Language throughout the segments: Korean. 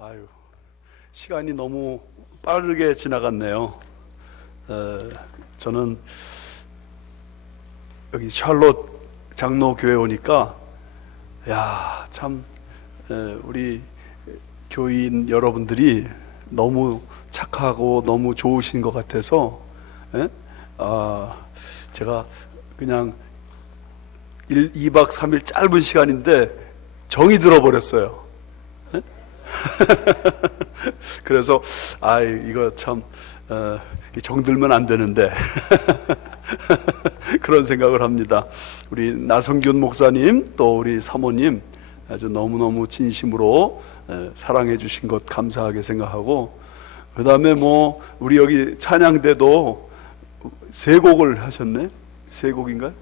아유, 시간이 너무 빠르게 지나갔네요. 저는 여기 샬롯 장로교회 오니까 참 우리 교인 여러분들이 너무 착하고 너무 좋으신 것 같아서 제가 그냥 2박 3일 짧은 시간인데 정이 들어버렸어요. 그래서 이거 참 정들면 안 되는데 그런 생각을 합니다. 우리 나성균 목사님 또 우리 사모님 아주 너무너무 진심으로 사랑해 주신 것 감사하게 생각하고, 그 다음에 우리 여기 찬양대도 3곡을 하셨네? 3곡인가요?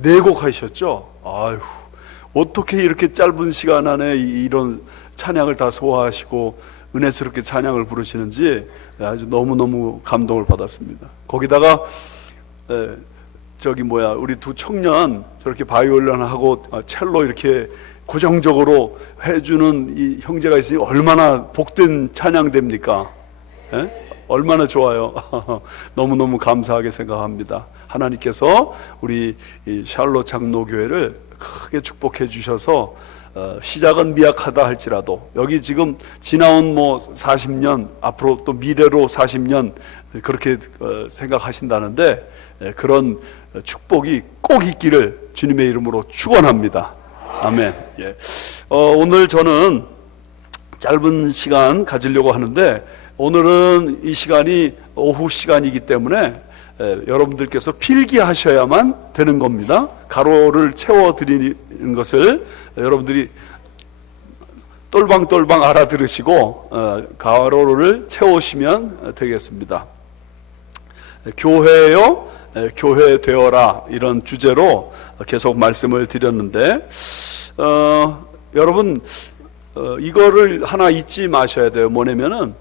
4곡 하셨죠? 아유, 어떻게 이렇게 짧은 시간 안에 이런 찬양을 다 소화하시고 은혜스럽게 찬양을 부르시는지 아주 너무너무 감동을 받았습니다. 거기다가 우리 2 청년 저렇게 바이올린하고 첼로 이렇게 고정적으로 해주는 이 형제가 있으니 얼마나 복된 찬양됩니까? 얼마나 좋아요. 너무너무 감사하게 생각합니다. 하나님께서 우리 이 샬롯 장로교회를 크게 축복해 주셔서 시작은 미약하다 할지라도 여기 지금 지나온 40년 앞으로 또 미래로 40년 그렇게 생각하신다는데 그런 축복이 꼭 있기를 주님의 이름으로 축원합니다. 아멘. 오늘 저는 짧은 시간 가지려고 하는데 오늘은 이 시간이 오후 시간이기 때문에 여러분들께서 필기하셔야만 되는 겁니다. 가로를 채워드리는 것을 여러분들이 똘방똘방 알아들으시고 가로를 채우시면 되겠습니다. 교회요, 교회 되어라, 이런 주제로 계속 말씀을 드렸는데 여러분 이거를 하나 잊지 마셔야 돼요. 뭐냐면은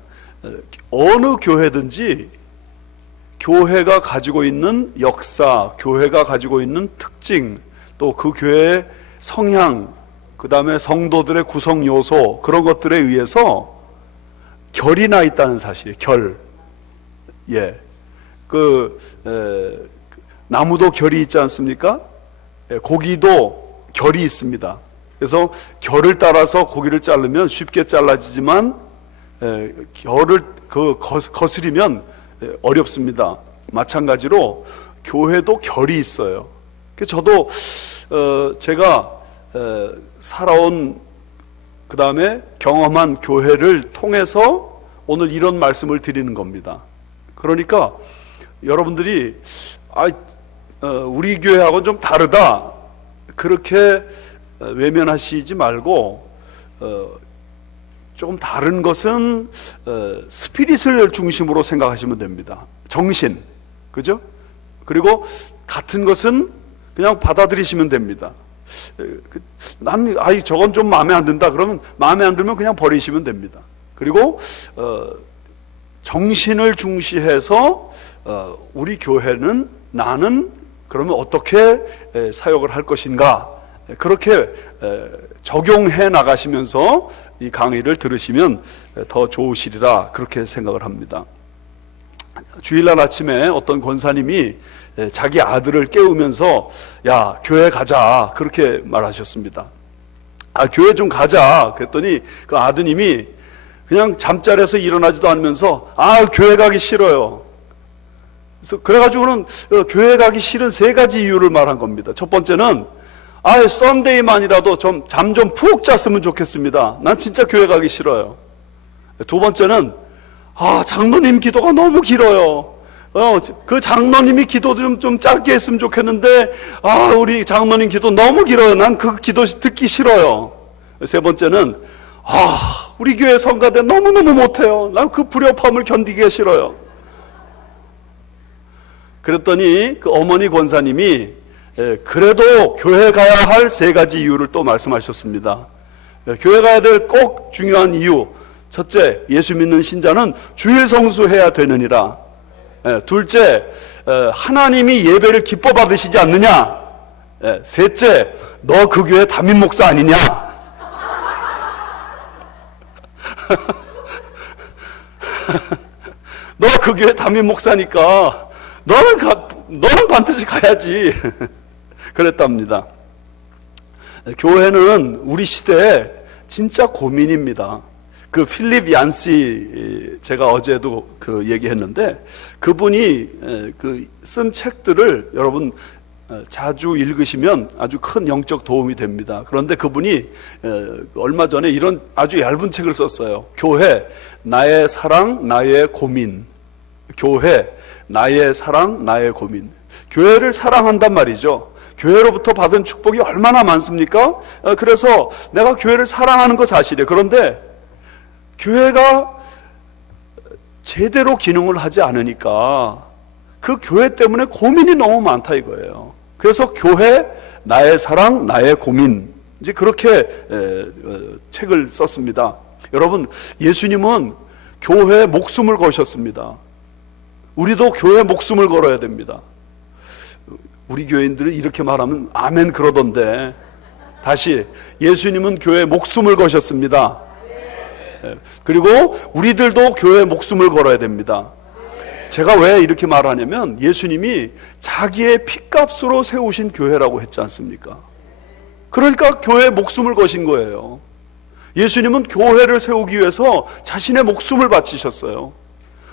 어느 교회든지 교회가 가지고 있는 역사, 교회가 가지고 있는 특징, 또 그 교회의 성향, 그 다음에 성도들의 구성 요소, 그런 것들에 의해서 결이 나 있다는 사실. 결. 나무도 결이 있지 않습니까? 고기도 결이 있습니다. 그래서 결을 따라서 고기를 자르면 쉽게 잘라지지만 결을 거스리면 어렵습니다. 마찬가지로 교회도 결이 있어요. 저도 제가 살아온 그 다음에 경험한 교회를 통해서 오늘 이런 말씀을 드리는 겁니다. 그러니까 여러분들이 우리 교회하고는 좀 다르다 그렇게 외면하시지 말고 조금 다른 것은 스피릿을 중심으로 생각하시면 됩니다. 정신, 그죠? 그리고 같은 것은 그냥 받아들이시면 됩니다. 저건 좀 마음에 안 든다 그러면 마음에 안 들면 그냥 버리시면 됩니다. 그리고 정신을 중시해서 우리 교회는 나는 그러면 어떻게 사역을 할 것인가, 그렇게 적용해 나가시면서 이 강의를 들으시면 더 좋으시리라 그렇게 생각을 합니다. 주일날 아침에 어떤 권사님이 자기 아들을 깨우면서 야, 교회 가자 그렇게 말하셨습니다. 교회 좀 가자 그랬더니 그 아드님이 그냥 잠자리에서 일어나지도 않으면서 교회 가기 싫어요. 그래가지고는 교회 가기 싫은 3가지 이유를 말한 겁니다. 첫 번째는 썬데이만이라도 잠 좀 푹 잤으면 좋겠습니다. 난 진짜 교회 가기 싫어요. 2번째는 장로님 기도가 너무 길어요. 그 장로님이 기도 좀 짧게 했으면 좋겠는데 우리 장로님 기도 너무 길어요. 난 그 기도 듣기 싫어요. 3번째는 우리 교회 성가대 너무너무 못해요. 난 그 불협화음을 견디기가 싫어요. 그랬더니 그 어머니 권사님이 그래도 교회 가야 할 3가지 이유를 또 말씀하셨습니다. 교회 가야 될 꼭 중요한 이유. 첫째, 예수 믿는 신자는 주일 성수해야 되느니라. 둘째, 하나님이 예배를 기뻐 받으시지 않느냐. 셋째, 너 그 교회 담임 목사 아니냐. 너 그 교회 담임 목사니까 너는 반드시 가야지. 그랬답니다. 교회는 우리 시대에 진짜 고민입니다. 그 필립 얀시, 제가 어제도 그 얘기했는데, 그분이 쓴 책들을 여러분 자주 읽으시면 아주 큰 영적 도움이 됩니다. 그런데 그분이 얼마 전에 이런 아주 얇은 책을 썼어요. 교회, 나의 사랑, 나의 고민. 교회, 나의 사랑, 나의 고민. 교회를 사랑한단 말이죠. 교회로부터 받은 축복이 얼마나 많습니까? 그래서 내가 교회를 사랑하는 거 사실이에요. 그런데 교회가 제대로 기능을 하지 않으니까 그 교회 때문에 고민이 너무 많다 이거예요. 그래서 교회, 나의 사랑, 나의 고민, 이제 그렇게 책을 썼습니다. 여러분, 예수님은 교회에 목숨을 거셨습니다. 우리도 교회에 목숨을 걸어야 됩니다. 우리 교인들은 이렇게 말하면 아멘 그러던데, 다시, 예수님은 교회에 목숨을 거셨습니다. 그리고 우리들도 교회에 목숨을 걸어야 됩니다. 제가 왜 이렇게 말하냐면, 예수님이 자기의 핏값으로 세우신 교회라고 했지 않습니까? 그러니까 교회에 목숨을 거신 거예요. 예수님은 교회를 세우기 위해서 자신의 목숨을 바치셨어요.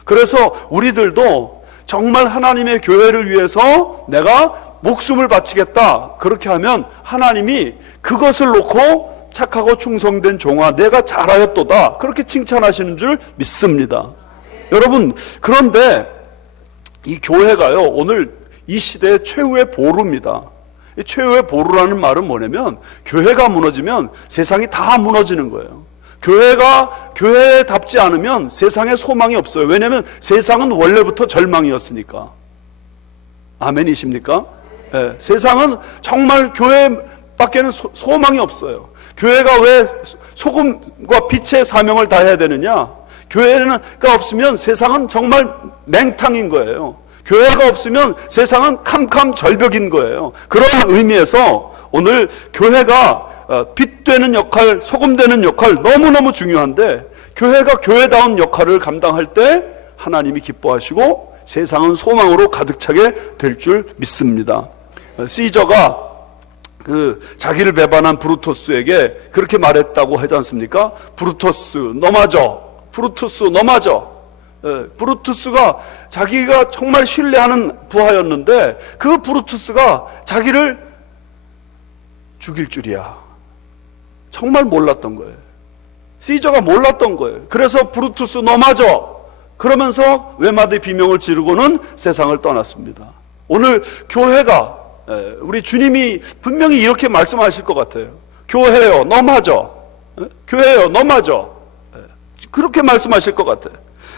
그래서 우리들도 정말 하나님의 교회를 위해서 내가 목숨을 바치겠다, 그렇게 하면 하나님이 그것을 놓고 착하고 충성된 종아 내가 잘하였도다, 그렇게 칭찬하시는 줄 믿습니다. 여러분, 그런데 이 교회가요, 오늘 이 시대의 최후의 보루입니다. 이 최후의 보루라는 말은 뭐냐면, 교회가 무너지면 세상이 다 무너지는 거예요. 교회가 교회답지 않으면 세상에 소망이 없어요. 왜냐하면 세상은 원래부터 절망이었으니까. 아멘이십니까? 네, 세상은 정말 교회밖에는 소망이 없어요. 교회가 왜 소금과 빛의 사명을 다해야 되느냐? 교회가 없으면 세상은 정말 맹탕인 거예요. 교회가 없으면 세상은 캄캄 절벽인 거예요. 그런 의미에서 오늘 교회가 빛 되는 역할, 소금 되는 역할 너무너무 중요한데, 교회가 교회다운 역할을 감당할 때 하나님이 기뻐하시고 세상은 소망으로 가득 차게 될 줄 믿습니다. 시저가 자기를 배반한 브루토스에게 그렇게 말했다고 하지 않습니까? 브루토스 너 맞아. 브루투스 너 맞아. 브루투스가 자기가 정말 신뢰하는 부하였는데 그 브루투스가 자기를 죽일 줄이야. 정말 몰랐던 거예요. 시저가 몰랐던 거예요. 그래서 브루투스 너 맞아. 그러면서 외마디 비명을 지르고는 세상을 떠났습니다. 오늘 교회가, 우리 주님이 분명히 이렇게 말씀하실 것 같아요. 교회요 너 맞아. 교회요 너 맞아. 그렇게 말씀하실 것 같아요.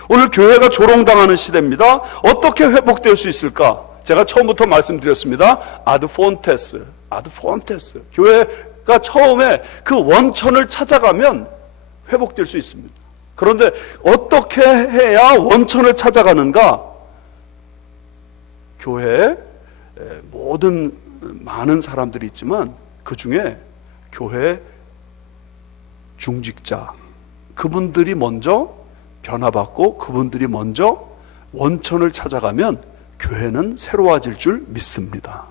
오늘 교회가 조롱당하는 시대입니다. 어떻게 회복될 수 있을까? 제가 처음부터 말씀드렸습니다. 아드폰테스. 교회가 처음에 그 원천을 찾아가면 회복될 수 있습니다. 그런데 어떻게 해야 원천을 찾아가는가? 교회에 모든 많은 사람들이 있지만 그 중에 교회 중직자, 그분들이 먼저 변화받고 그분들이 먼저 원천을 찾아가면 교회는 새로워질 줄 믿습니다.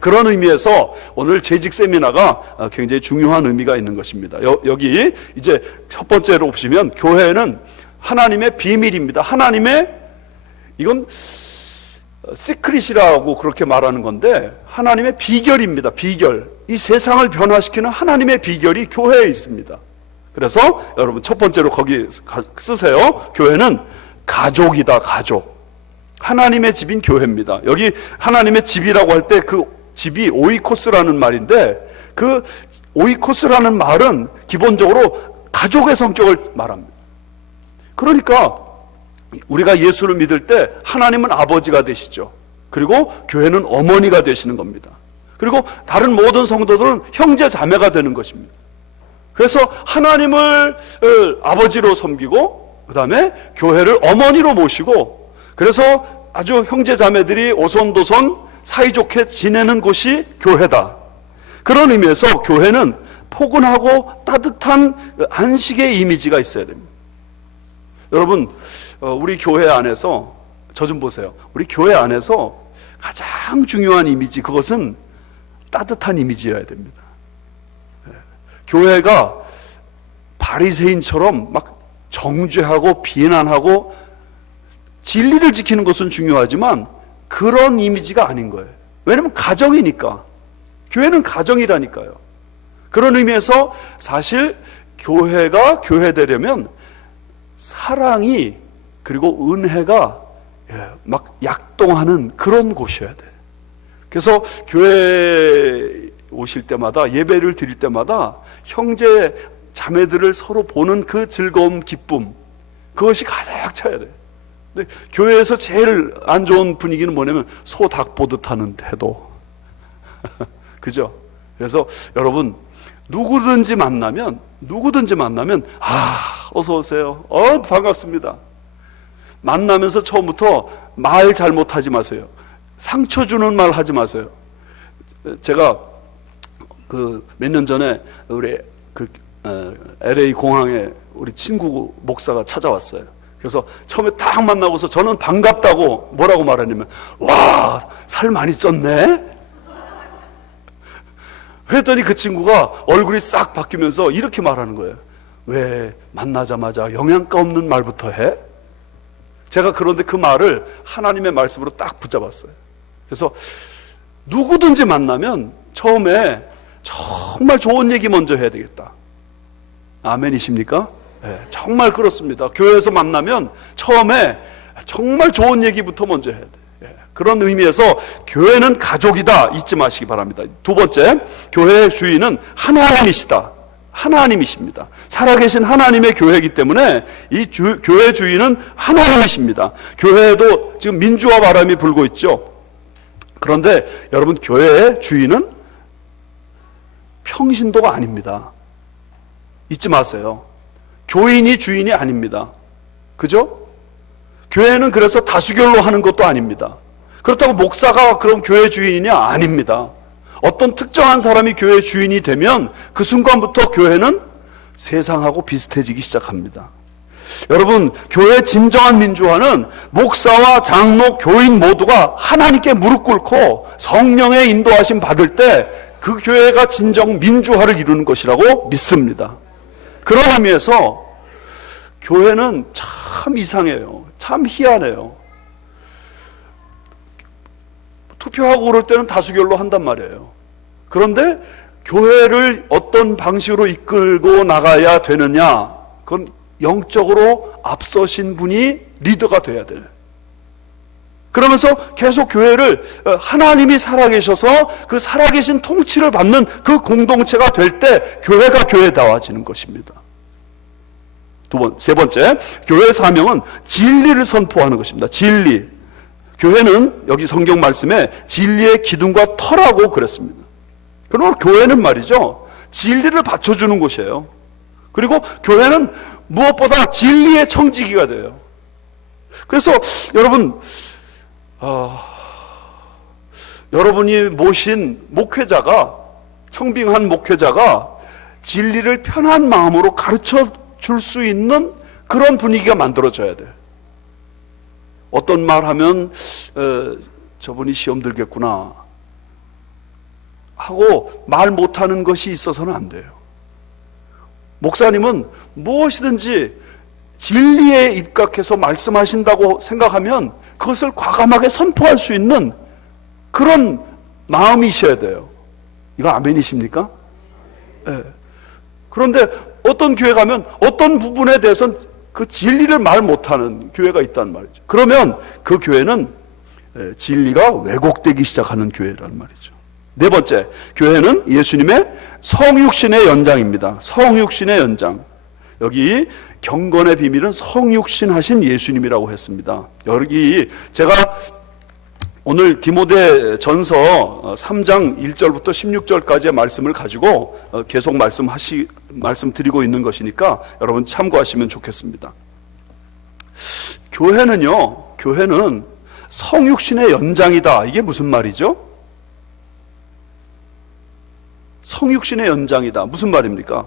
그런 의미에서 오늘 재직 세미나가 굉장히 중요한 의미가 있는 것입니다. 여기 이제 첫 번째로 보시면 교회는 하나님의 비밀입니다. 하나님의, 이건 시크릿이라고 그렇게 말하는 건데 하나님의 비결입니다. 비결. 이 세상을 변화시키는 하나님의 비결이 교회에 있습니다. 그래서 여러분 첫 번째로 거기 쓰세요. 교회는 가족이다. 가족. 하나님의 집인 교회입니다. 여기 하나님의 집이라고 할 때 그 집이 오이코스라는 말인데, 그 오이코스라는 말은 기본적으로 가족의 성격을 말합니다. 그러니까 우리가 예수를 믿을 때 하나님은 아버지가 되시죠. 그리고 교회는 어머니가 되시는 겁니다. 그리고 다른 모든 성도들은 형제 자매가 되는 것입니다. 그래서 하나님을 아버지로 섬기고 그 다음에 교회를 어머니로 모시고, 그래서 아주 형제 자매들이 오손도손 사이좋게 지내는 곳이 교회다. 그런 의미에서 교회는 포근하고 따뜻한 안식의 이미지가 있어야 됩니다. 여러분, 우리 교회 안에서 저 좀 보세요. 우리 교회 안에서 가장 중요한 이미지, 그것은 따뜻한 이미지여야 됩니다. 교회가 바리새인처럼 막 정죄하고 비난하고 진리를 지키는 것은 중요하지만 그런 이미지가 아닌 거예요. 왜냐하면 가정이니까. 교회는 가정이라니까요. 그런 의미에서 사실 교회가 교회되려면 사랑이 그리고 은혜가 막 약동하는 그런 곳이어야 돼요. 그래서 교회 오실 때마다, 예배를 드릴 때마다 형제 자매들을 서로 보는 그 즐거움, 기쁨, 그것이 가득 차야 돼요. 근데 교회에서 제일 안 좋은 분위기는 뭐냐면 소 닭 보듯 하는 태도. 그죠? 그래서 여러분, 누구든지 만나면 어서 오세요, 반갑습니다, 만나면서 처음부터 말 잘못하지 마세요. 상처 주는 말 하지 마세요. 제가 몇 년 전에 우리 LA 공항에 우리 친구 목사가 찾아왔어요. 그래서 처음에 딱 만나고서 저는 반갑다고 뭐라고 말하냐면, 와, 살 많이 쪘네? 그랬더니 그 친구가 얼굴이 싹 바뀌면서 이렇게 말하는 거예요. 왜 만나자마자 영양가 없는 말부터 해? 제가 그런데 그 말을 하나님의 말씀으로 딱 붙잡았어요. 그래서 누구든지 만나면 처음에 정말 좋은 얘기 먼저 해야 되겠다. 아멘이십니까? 네, 정말 그렇습니다. 교회에서 만나면 처음에 정말 좋은 얘기부터 먼저 해야 돼요. 그런 의미에서 교회는 가족이다, 잊지 마시기 바랍니다. 두 번째, 교회의 주인은 하나님이십니다. 살아계신 하나님의 교회이기 때문에 이 교회 주인은 하나님이십니다. 교회에도 지금 민주화 바람이 불고 있죠. 그런데 여러분, 교회의 주인은 평신도가 아닙니다. 잊지 마세요. 교인이 주인이 아닙니다. 그죠? 교회는 그래서 다수결로 하는 것도 아닙니다. 그렇다고 목사가 그럼 교회 주인이냐? 아닙니다. 어떤 특정한 사람이 교회 주인이 되면 그 순간부터 교회는 세상하고 비슷해지기 시작합니다. 여러분, 교회의 진정한 민주화는 목사와 장로, 교인 모두가 하나님께 무릎 꿇고 성령의 인도하심 받을 때 그 교회가 진정 민주화를 이루는 것이라고 믿습니다. 그런 의미에서 교회는 참 이상해요. 참 희한해요. 투표하고 그럴 때는 다수결로 한단 말이에요. 그런데 교회를 어떤 방식으로 이끌고 나가야 되느냐, 그건 영적으로 앞서신 분이 리더가 돼야 돼요. 그러면서 계속 교회를 하나님이 살아계셔서 그 살아계신 통치를 받는 그 공동체가 될 때 교회가 교회다워지는 것입니다. 세 번째, 교회의 사명은 진리를 선포하는 것입니다. 진리. 교회는 여기 성경 말씀에 진리의 기둥과 터라고 그랬습니다. 그러나 교회는 말이죠, 진리를 받쳐주는 곳이에요. 그리고 교회는 무엇보다 진리의 청지기가 돼요. 그래서 여러분, 여러분이 모신 목회자가, 청빙한 목회자가 진리를 편한 마음으로 가르쳐 줄 수 있는 그런 분위기가 만들어져야 돼요. 어떤 말 하면 저분이 시험 들겠구나 하고 말 못하는 것이 있어서는 안 돼요. 목사님은 무엇이든지 진리에 입각해서 말씀하신다고 생각하면 그것을 과감하게 선포할 수 있는 그런 마음이셔야 돼요. 이거 아멘이십니까? 네. 그런데 어떤 교회 가면 어떤 부분에 대해서는 그 진리를 말 못하는 교회가 있단 말이죠. 그러면 그 교회는 진리가 왜곡되기 시작하는 교회란 말이죠. 네 번째, 교회는 예수님의 성육신의 연장입니다. 성육신의 연장. 여기 경건의 비밀은 성육신 하신 예수님이라고 했습니다. 여기 제가 오늘 디모데 전서 3장 1절부터 16절까지의 말씀을 가지고 계속 말씀드리고 있는 것이니까 여러분 참고하시면 좋겠습니다. 교회는 성육신의 연장이다. 이게 무슨 말이죠? 성육신의 연장이다. 무슨 말입니까?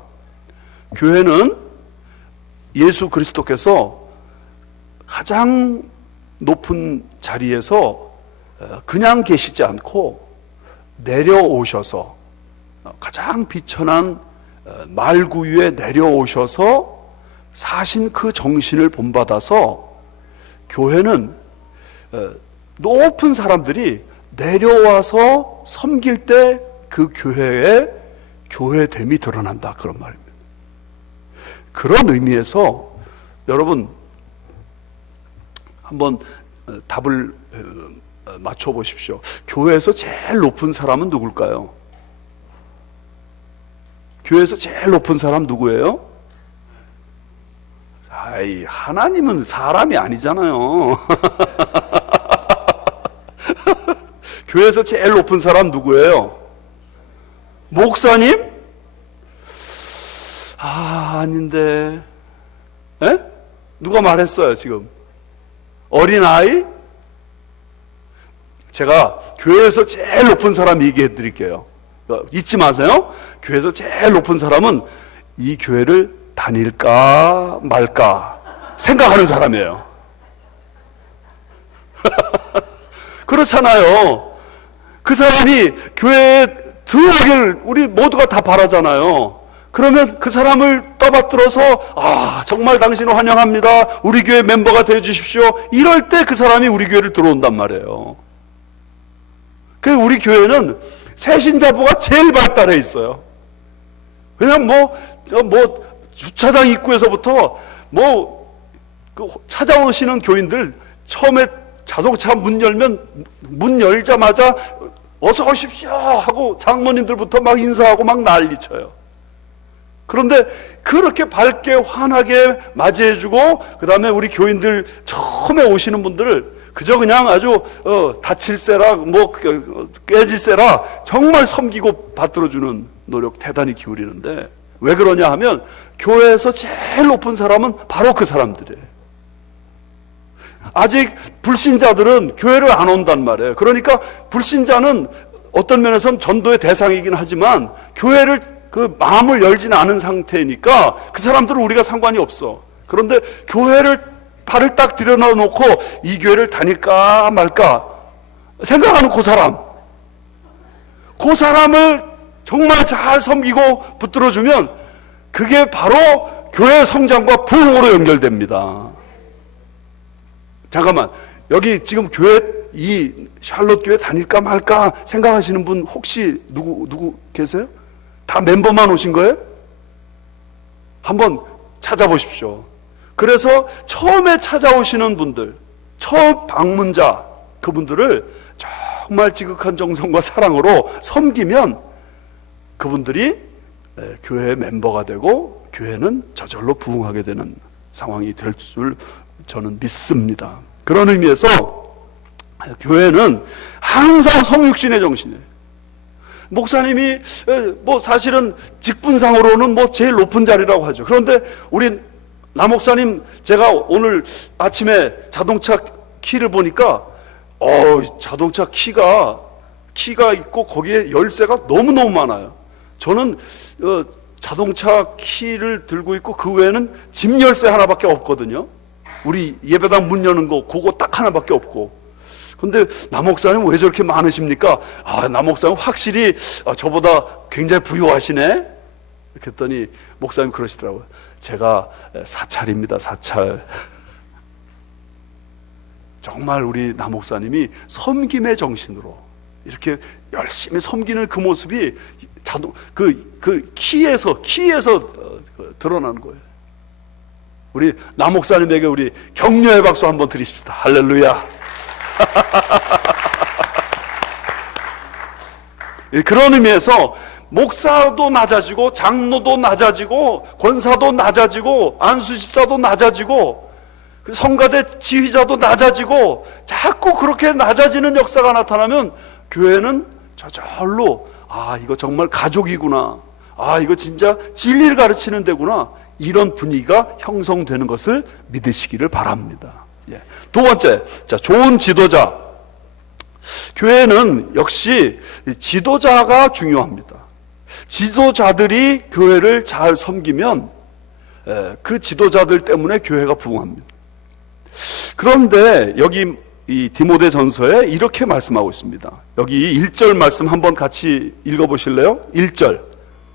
교회는 예수 그리스도께서 가장 높은 자리에서 그냥 계시지 않고 내려오셔서 가장 비천한 말구 위에 내려오셔서 사신 그 정신을 본받아서 교회는 높은 사람들이 내려와서 섬길 때 그 교회의 교회됨이 드러난다, 그런 말입니다. 그런 의미에서 여러분 한번 답을 맞춰 보십시오. 교회에서 제일 높은 사람은 누굴까요? 교회에서 제일 높은 사람 누구예요? 아이, 하나님은 사람이 아니잖아요. 교회에서 제일 높은 사람 누구예요? 목사님? 아닌데. 에? 누가 말했어요, 지금? 어린아이? 제가 교회에서 제일 높은 사람 얘기해 드릴게요. 잊지 마세요. 교회에서 제일 높은 사람은 이 교회를 다닐까 말까 생각하는 사람이에요. 그렇잖아요. 그 사람이 교회에 들어오길 우리 모두가 다 바라잖아요. 그러면 그 사람을 떠받들어서 정말 당신을 환영합니다, 우리 교회 멤버가 되어 주십시오, 이럴 때 그 사람이 우리 교회를 들어온단 말이에요. 그 우리 교회는 새신자부가 제일 발달해 있어요. 그냥 주차장 입구에서부터 그 찾아오시는 교인들 처음에 자동차 문 열자마자 어서 오십시오 하고 장로님들부터 막 인사하고 막 난리쳐요. 그런데 그렇게 밝게 환하게 맞이해주고, 그 다음에 우리 교인들 처음에 오시는 분들을 그저 그냥 아주 다칠세라 깨질세라 정말 섬기고 받들어주는 노력 대단히 기울이는데, 왜 그러냐 하면 교회에서 제일 높은 사람은 바로 그 사람들이에요. 아직 불신자들은 교회를 안 온단 말이에요. 그러니까 불신자는 어떤 면에서는 전도의 대상이긴 하지만 교회를 그 마음을 열진 않은 상태니까 그 사람들은 우리가 상관이 없어. 그런데 교회를 발을 딱 들여놓고 이 교회를 다닐까 말까 생각하는 그 사람을 정말 잘 섬기고 붙들어주면 그게 바로 교회 성장과 부흥으로 연결됩니다. 잠깐만, 여기 지금 교회, 이 샬롯 교회 다닐까 말까 생각하시는 분 혹시 누구 계세요? 다 멤버만 오신 거예요? 한번 찾아보십시오. 그래서 처음에 찾아오시는 분들, 처음 방문자, 그분들을 정말 지극한 정성과 사랑으로 섬기면 그분들이 교회의 멤버가 되고 교회는 저절로 부흥하게 되는 상황이 될 줄 저는 믿습니다. 그런 의미에서 교회는 항상 성육신의 정신이에요. 목사님이 사실은 직분상으로는 제일 높은 자리라고 하죠. 그런데 우리 남목사님, 제가 오늘 아침에 자동차 키를 보니까 자동차 키가 있고 거기에 열쇠가 너무너무 많아요. 저는 자동차 키를 들고 있고 그 외에는 집 열쇠 하나밖에 없거든요. 우리 예배당 문 여는 거 그거 딱 하나밖에 없고. 근데 남목사님 왜 저렇게 많으십니까? 남목사님 확실히 저보다 굉장히 부유하시네. 그랬더니 목사님 그러시더라고요. 제가 사찰입니다, 사찰. 정말 우리 남목사님이 섬김의 정신으로 이렇게 열심히 섬기는 그 모습이 그 키에서 드러나는 거예요. 우리 남목사님에게 우리 격려의 박수 한번 드리십시다. 할렐루야. 그런 의미에서 목사도 낮아지고 장로도 낮아지고 권사도 낮아지고 안수집사도 낮아지고 성가대 지휘자도 낮아지고 자꾸 그렇게 낮아지는 역사가 나타나면 교회는 저절로 이거 정말 가족이구나, 이거 진짜 진리를 가르치는 데구나, 이런 분위기가 형성되는 것을 믿으시기를 바랍니다. 두 번째, 좋은 지도자. 교회는 역시 지도자가 중요합니다. 지도자들이 교회를 잘 섬기면 그 지도자들 때문에 교회가 부흥합니다. 그런데 여기 이 디모데전서에 이렇게 말씀하고 있습니다. 여기 1절 말씀 한번 같이 읽어보실래요? 1절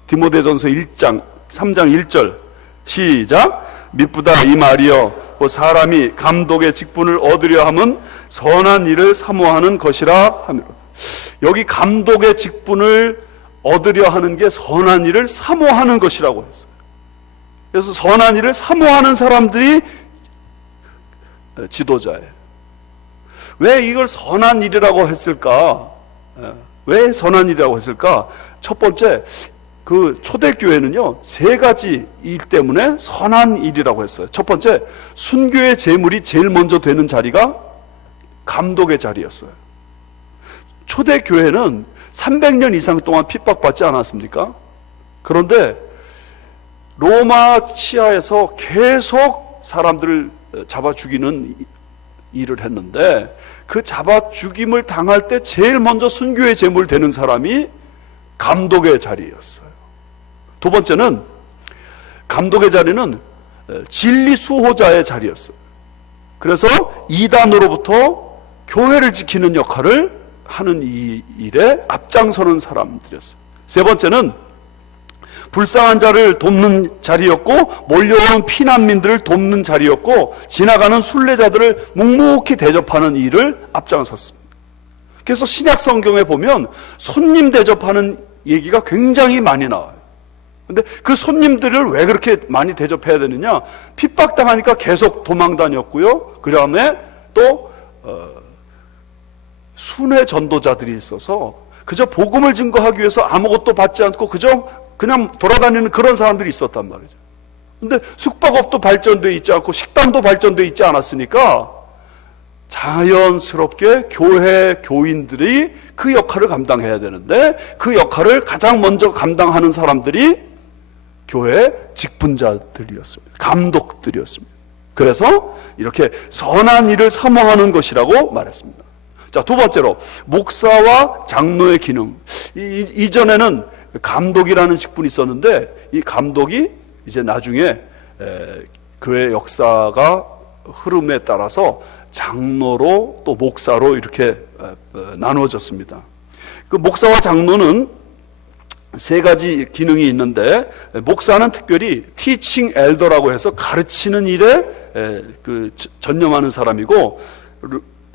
디모데전서 1장 3장 1절 시작. 미쁘다 이 말이여 그 사람이 감독의 직분을 얻으려 함은 선한 일을 사모하는 것이라 하미로. 여기 감독의 직분을 얻으려 하는 게 선한 일을 사모하는 것이라고 했어요. 그래서 선한 일을 사모하는 사람들이 지도자예요. 왜 이걸 선한 일이라고 했을까? 왜 선한 일이라고 했을까? 첫 번째, 그 초대교회는요 3가지 일 때문에 선한 일이라고 했어요. 첫 번째, 순교의 제물이 제일 먼저 되는 자리가 감독의 자리였어요. 초대교회는 300년 이상 동안 핍박받지 않았습니까? 그런데 로마 치하에서 계속 사람들을 잡아 죽이는 일을 했는데, 그 잡아 죽임을 당할 때 제일 먼저 순교의 제물 되는 사람이 감독의 자리였어요. 두 번째는, 감독의 자리는 진리 수호자의 자리였어요. 그래서 이단으로부터 교회를 지키는 역할을 하는 이 일에 앞장서는 사람들이었어요. 세 번째는 불쌍한 자를 돕는 자리였고, 몰려오는 피난민들을 돕는 자리였고, 지나가는 순례자들을 묵묵히 대접하는 일을 앞장섰습니다. 그래서 신약 성경에 보면 손님 대접하는 얘기가 굉장히 많이 나와요. 근데 그 손님들을 왜 그렇게 많이 대접해야 되느냐? 핍박당하니까 계속 도망 다녔고요. 그 다음에 또 순회 전도자들이 있어서 그저 복음을 증거하기 위해서 아무것도 받지 않고 그냥 돌아다니는 그런 사람들이 있었단 말이죠. 근데 숙박업도 발전되어 있지 않고 식당도 발전되어 있지 않았으니까 자연스럽게 교회 교인들이 그 역할을 감당해야 되는데, 그 역할을 가장 먼저 감당하는 사람들이 교회 직분자들이었습니다. 감독들이었습니다. 그래서 이렇게 선한 일을 사모하는 것이라고 말했습니다. 자, 두 번째로 목사와 장로의 기능. 이전에는 감독이라는 직분이 있었는데, 이 감독이 이제 나중에 교회 역사가 흐름에 따라서 장로로 또 목사로 이렇게 나누어졌습니다. 그 목사와 장로는 3가지 기능이 있는데, 목사는 특별히 티칭 엘더라고 해서 가르치는 일에 전념하는 사람이고,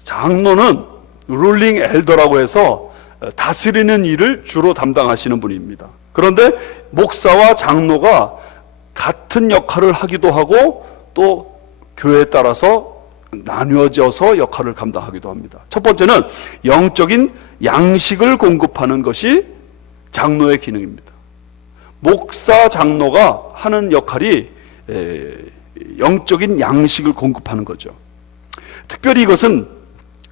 장로는 룰링 엘더라고 해서 다스리는 일을 주로 담당하시는 분입니다. 그런데 목사와 장로가 같은 역할을 하기도 하고 또 교회에 따라서 나뉘어져서 역할을 감당하기도 합니다. 첫 번째는 영적인 양식을 공급하는 것이 장로의 기능입니다. 목사, 장로가 하는 역할이 영적인 양식을 공급하는 거죠. 특별히 이것은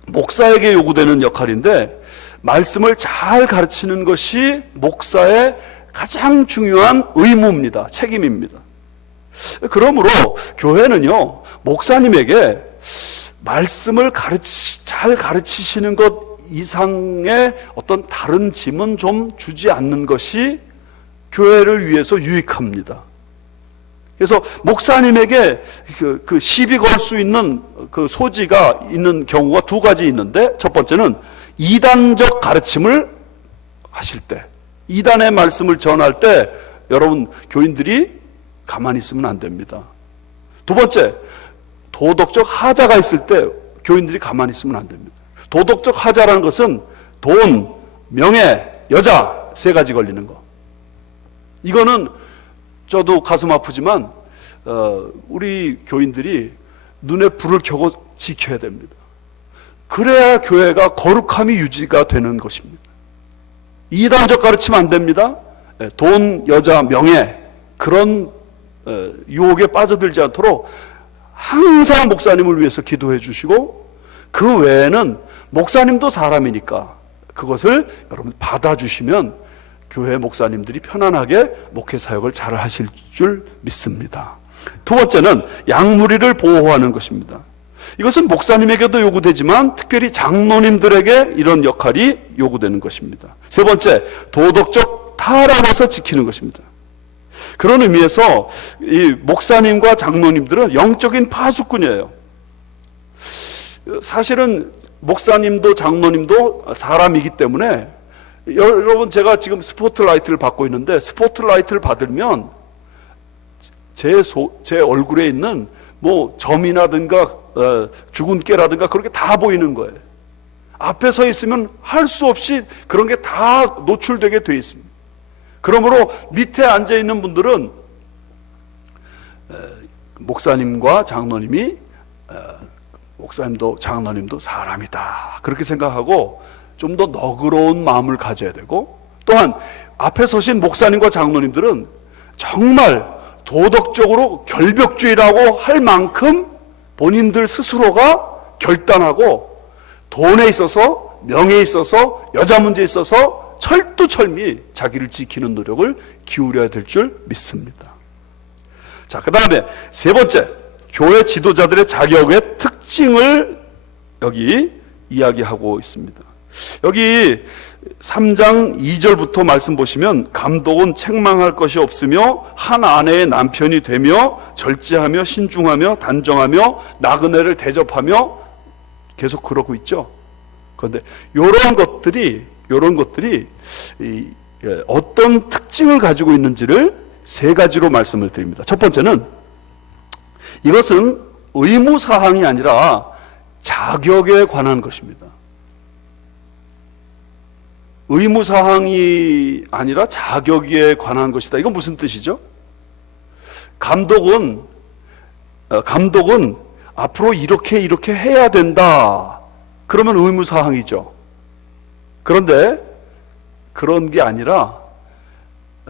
목사에게 요구되는 역할인데, 말씀을 잘 가르치는 것이 목사의 가장 중요한 의무입니다. 책임입니다. 그러므로 교회는요, 목사님에게 말씀을 잘 가르치시는 것 이상의 어떤 다른 짐은 좀 주지 않는 것이 교회를 위해서 유익합니다. 그래서 목사님에게 그 시비 걸 수 있는 그 소지가 있는 경우가 2가지 있는데, 첫 번째는 이단적 가르침을 하실 때, 이단의 말씀을 전할 때 여러분 교인들이 가만히 있으면 안 됩니다. 두 번째, 도덕적 하자가 있을 때 교인들이 가만히 있으면 안 됩니다. 도덕적 하자라는 것은 돈, 명예, 여자 3가지 걸리는 거. 이거는 저도 가슴 아프지만 우리 교인들이 눈에 불을 켜고 지켜야 됩니다. 그래야 교회가 거룩함이 유지가 되는 것입니다. 이단적 가르치면 안 됩니다. 돈, 여자, 명예 그런 유혹에 빠져들지 않도록 항상 목사님을 위해서 기도해 주시고, 그 외에는 목사님도 사람이니까 그것을 여러분 받아주시면 교회 목사님들이 편안하게 목회 사역을 잘 하실 줄 믿습니다. 두 번째는 양무리를 보호하는 것입니다. 이것은 목사님에게도 요구되지만 특별히 장로님들에게 이런 역할이 요구되는 것입니다. 세 번째, 도덕적 타락에서 지키는 것입니다. 그런 의미에서 이 목사님과 장로님들은 영적인 파수꾼이에요. 사실은 목사님도 장로님도 사람이기 때문에, 여러분 제가 지금 스포트라이트를 받고 있는데 스포트라이트를 받으면 제 얼굴에 있는 뭐 점이라든가 죽은 깨라든가 그런 게 다 보이는 거예요. 앞에 서 있으면 할 수 없이 그런 게 다 노출되게 돼 있습니다. 그러므로 밑에 앉아 있는 분들은 목사님과 장로님이 목사님도 장로님도 사람이다 그렇게 생각하고 좀 더 너그러운 마음을 가져야 되고, 또한 앞에 서신 목사님과 장로님들은 정말 도덕적으로 결벽주의라고 할 만큼 본인들 스스로가 결단하고 돈에 있어서, 명예에 있어서, 여자 문제에 있어서 철두철미 자기를 지키는 노력을 기울여야 될 줄 믿습니다. 자, 그 다음에 세 번째, 교회 지도자들의 자격의 특징을 여기 이야기하고 있습니다. 여기 3장 2절부터 말씀 보시면, 감독은 책망할 것이 없으며 한 아내의 남편이 되며 절제하며 신중하며 단정하며 나그네를 대접하며, 계속 그러고 있죠. 그런데 이런 것들이 어떤 특징을 가지고 있는지를 세 가지로 말씀을 드립니다. 첫 번째는, 이것은 의무사항이 아니라 자격에 관한 것입니다. 의무사항이 아니라 자격에 관한 것이다. 이건 무슨 뜻이죠? 감독은 앞으로 이렇게 해야 된다. 그러면 의무사항이죠. 그런데 그런 게 아니라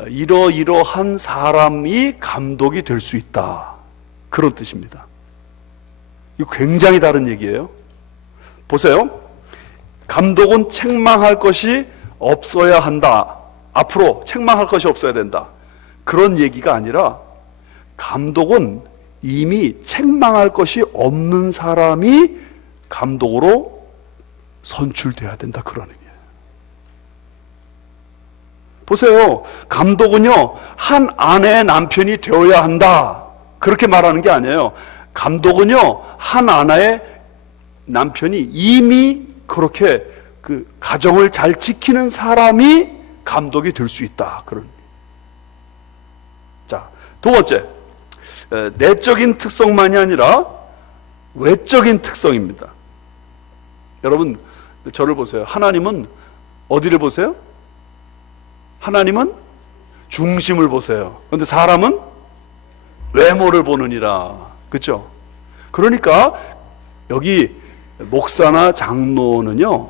이러이러한 사람이 감독이 될 수 있다. 그런 뜻입니다. 이거 굉장히 다른 얘기예요. 보세요. 감독은 책망할 것이 없어야 한다. 앞으로 책망할 것이 없어야 된다. 그런 얘기가 아니라, 감독은 이미 책망할 것이 없는 사람이 감독으로 선출돼야 된다. 그런 의미예요. 보세요. 감독은요, 한 아내의 남편이 되어야 한다. 그렇게 말하는 게 아니에요. 감독은요, 한 아내의 남편이 이미 그렇게 그 가정을 잘 지키는 사람이 감독이 될 수 있다. 그런. 자, 두 번째, 내적인 특성만이 아니라 외적인 특성입니다. 여러분, 저를 보세요. 하나님은 어디를 보세요? 하나님은 중심을 보세요. 그런데 사람은 외모를 보느니라. 그렇죠? 그러니까 여기 목사나 장로는요,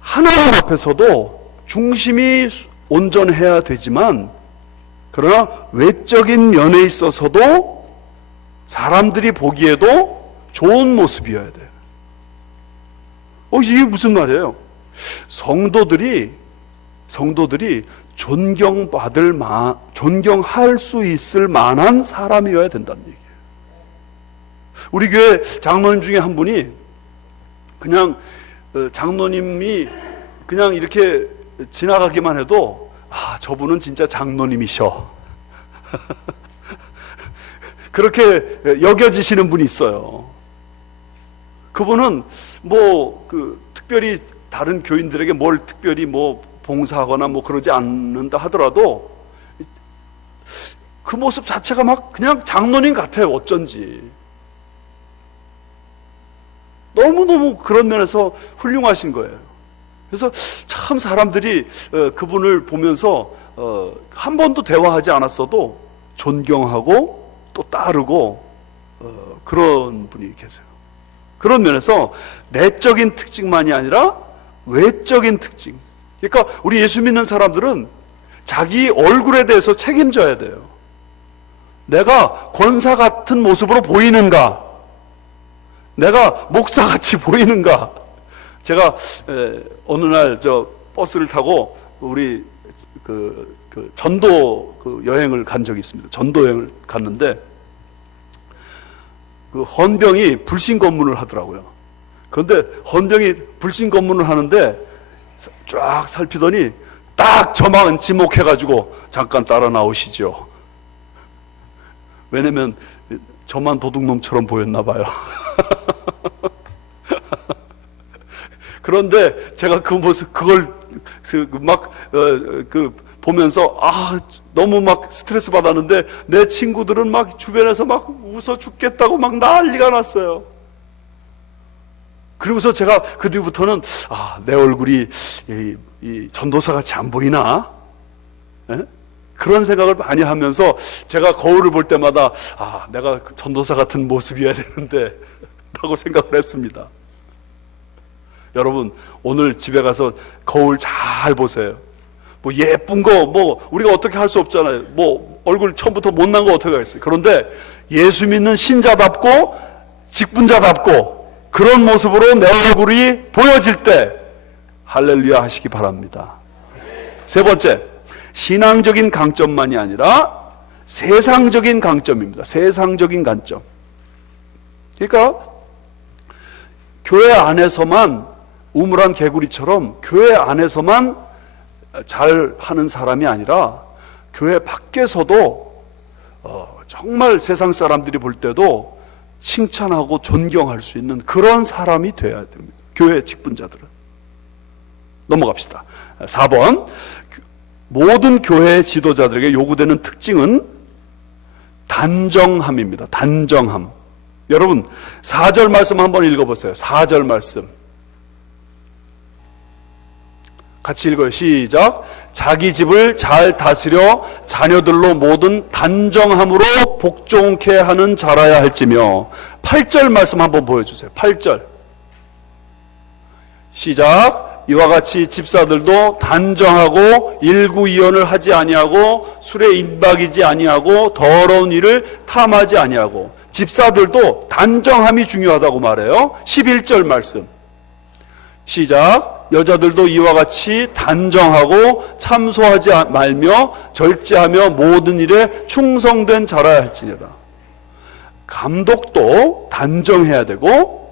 하나님 앞에서도 중심이 온전해야 되지만, 그러나 외적인 면에 있어서도 사람들이 보기에도 좋은 모습이어야 돼요. 이게 무슨 말이에요? 성도들이 존경할 수 있을 만한 사람이어야 된다는 얘기예요. 우리 교회 장로님 중에 한 분이, 그냥 장로님이 그냥 이렇게 지나가기만 해도, 저분은 진짜 장로님이셔. 그렇게 여겨지시는 분이 있어요. 그분은 특별히 다른 교인들에게 뭘 특별히 봉사하거나 그러지 않는다 하더라도 그 모습 자체가 막 그냥 장로님 같아요. 어쩐지. 너무너무 그런 면에서 훌륭하신 거예요. 그래서 참 사람들이 그분을 보면서 한 번도 대화하지 않았어도 존경하고 또 따르고 그런 분이 계세요. 그런 면에서 내적인 특징만이 아니라 외적인 특징. 그러니까 우리 예수 믿는 사람들은 자기 얼굴에 대해서 책임져야 돼요. 내가 권사 같은 모습으로 보이는가? 내가 목사같이 보이는가? 제가 어느 날 버스를 타고 우리 전도 여행을 간 적이 있습니다. 전도 여행을 갔는데 헌병이 불신검문을 하더라고요. 그런데 헌병이 불신검문을 하는데 쫙 살피더니 딱 저만 지목해가지고, 잠깐 따라 나오시죠. 왜냐면 저만 도둑놈처럼 보였나 봐요. 그런데 제가 그 모습, 그걸 보면서 너무 막 스트레스 받았는데 내 친구들은 막 주변에서 막 웃어 죽겠다고 막 난리가 났어요. 그리고서 제가 그 뒤부터는 내 얼굴이 이 전도사같이 안 보이나? 에? 그런 생각을 많이 하면서 제가 거울을 볼 때마다 내가 전도사 같은 모습이어야 되는데 라고 생각을 했습니다. 여러분, 오늘 집에 가서 거울 잘 보세요. 뭐 예쁜 거 우리가 어떻게 할 수 없잖아요. 얼굴 처음부터 못난 거 어떻게 하겠어요. 그런데 예수 믿는 신자답고 직분자답고 그런 모습으로 내 얼굴이 보여질 때 할렐루야 하시기 바랍니다. 세 번째, 신앙적인 강점만이 아니라 세상적인 강점입니다. 세상적인 관점. 그러니까 교회 안에서만 우물한 개구리처럼 교회 안에서만 잘 하는 사람이 아니라 교회 밖에서도 정말 세상 사람들이 볼 때도 칭찬하고 존경할 수 있는 그런 사람이 돼야 됩니다. 교회 직분자들은. 넘어갑시다. 4번, 모든 교회 지도자들에게 요구되는 특징은 단정함입니다. 단정함. 여러분 4절 말씀 한번 읽어보세요. 4절 말씀 같이 읽어요. 시작. 자기 집을 잘 다스려 자녀들로 모든 단정함으로 복종케 하는 자라야 할지며. 8절 말씀 한번 보여주세요. 8절 시작. 이와 같이 집사들도 단정하고 일구이연을 하지 아니하고 술에 임박이지 아니하고 더러운 일을 탐하지 아니하고. 집사들도 단정함이 중요하다고 말해요. 11절 말씀 시작. 여자들도 이와 같이 단정하고 참소하지 말며 절제하며 모든 일에 충성된 자라야 할지니라. 감독도 단정해야 되고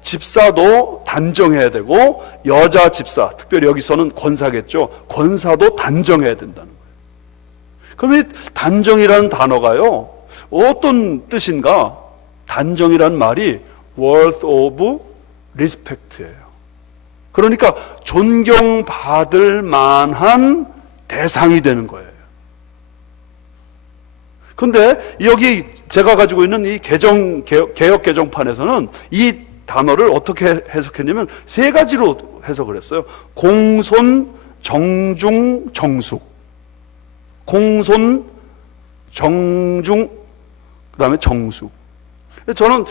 집사도 단정해야 되고 여자 집사, 특별히 여기서는 권사겠죠. 권사도 단정해야 된다는 거예요. 그럼 이 단정이라는 단어가요, 어떤 뜻인가? 단정이라는 말이 worth of respect예요. 그러니까 존경받을 만한 대상이 되는 거예요. 그런데 여기 제가 가지고 있는 이 개역 개정판에서는 이 단어를 어떻게 해석했냐면 세 가지로 해석을 했어요. 공손, 정중, 정숙. 공손, 정중, 그 다음에 정숙. 저는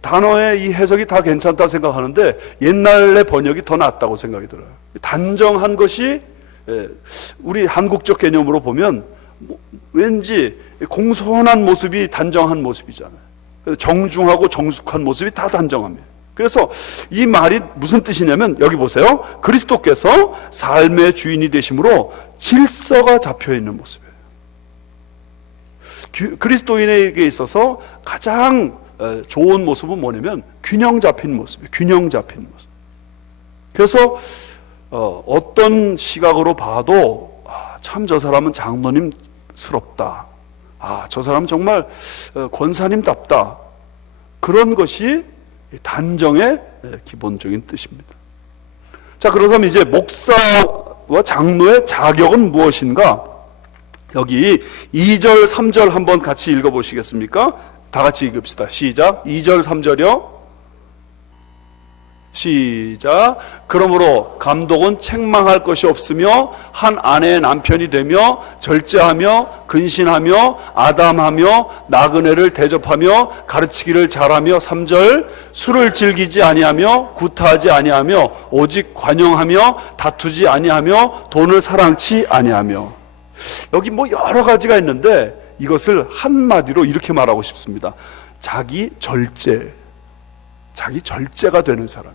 단어의 이 해석이 다 괜찮다 생각하는데 옛날의 번역이 더 낫다고 생각이 들어요. 단정한 것이 우리 한국적 개념으로 보면 왠지 공손한 모습이 단정한 모습이잖아요. 정중하고 정숙한 모습이 다 단정함이에요. 그래서 이 말이 무슨 뜻이냐면 여기 보세요. 그리스도께서 삶의 주인이 되심으로 질서가 잡혀있는 모습이에요. 그리스도인에게 있어서 가장 좋은 모습은 뭐냐면 균형 잡힌 모습이에요. 균형 잡힌 모습. 그래서 어떤 시각으로 봐도 참 저 사람은 장로님스럽다. 저 사람은 정말 권사님답다. 그런 것이 단정의 기본적인 뜻입니다. 자, 그러면 이제 목사와 장로의 자격은 무엇인가? 여기 2절, 3절 한번 같이 읽어보시겠습니까? 다 같이 읽읍시다. 시작. 2절, 3절이요. 시작. 그러므로 감독은 책망할 것이 없으며 한 아내의 남편이 되며 절제하며 근신하며 아담하며 나그네를 대접하며 가르치기를 잘하며. 3절. 술을 즐기지 아니하며 구타하지 아니하며 오직 관용하며 다투지 아니하며 돈을 사랑치 아니하며. 여기 여러 가지가 있는데 이것을 한마디로 이렇게 말하고 싶습니다. 자기 절제가 되는 사람.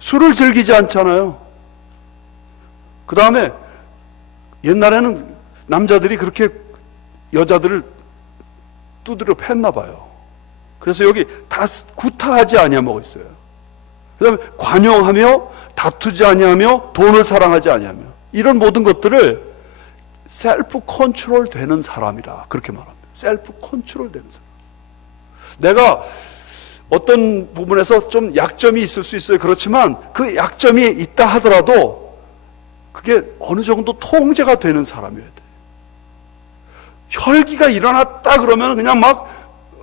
술을 즐기지 않잖아요. 그 다음에 옛날에는 남자들이 그렇게 여자들을 두드려 팼나 봐요. 그래서 여기 다 구타하지 아니하고 있어요. 그 다음에 관용하며 다투지 아니하며 돈을 사랑하지 아니하며. 이런 모든 것들을 셀프 컨트롤 되는 사람이라 그렇게 말합니다. 셀프 컨트롤 되는 사람. 내가 어떤 부분에서 좀 약점이 있을 수 있어요. 그렇지만 그 약점이 있다 하더라도 그게 어느 정도 통제가 되는 사람이어야 돼. 혈기가 일어났다 그러면 그냥 막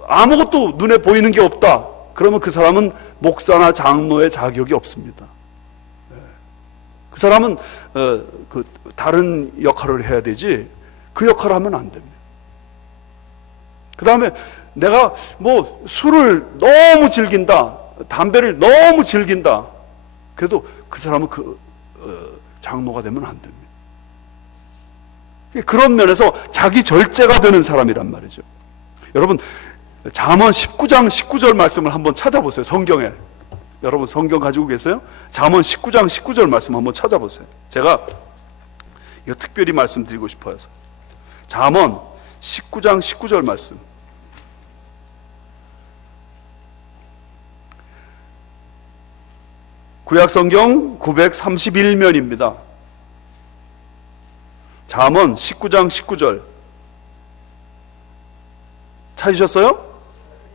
아무것도 눈에 보이는 게 없다. 그러면 그 사람은 목사나 장로의 자격이 없습니다. 그 사람은 다른 역할을 해야 되지 그 역할을 하면 안 됩니다. 그 다음에 내가 뭐 술을 너무 즐긴다, 담배를 너무 즐긴다, 그래도 그 사람은 장로가 되면 안 됩니다. 그런 면에서 자기 절제가 되는 사람이란 말이죠. 여러분, 잠언 19장 19절 말씀을 한번 찾아보세요. 성경에. 여러분 성경 가지고 계세요? 잠언 19장 19절 말씀 한번 찾아보세요. 제가 이거 특별히 말씀드리고 싶어요. 잠언 19장 19절 말씀. 구약성경 931면입니다. 잠언 19장 19절 찾으셨어요?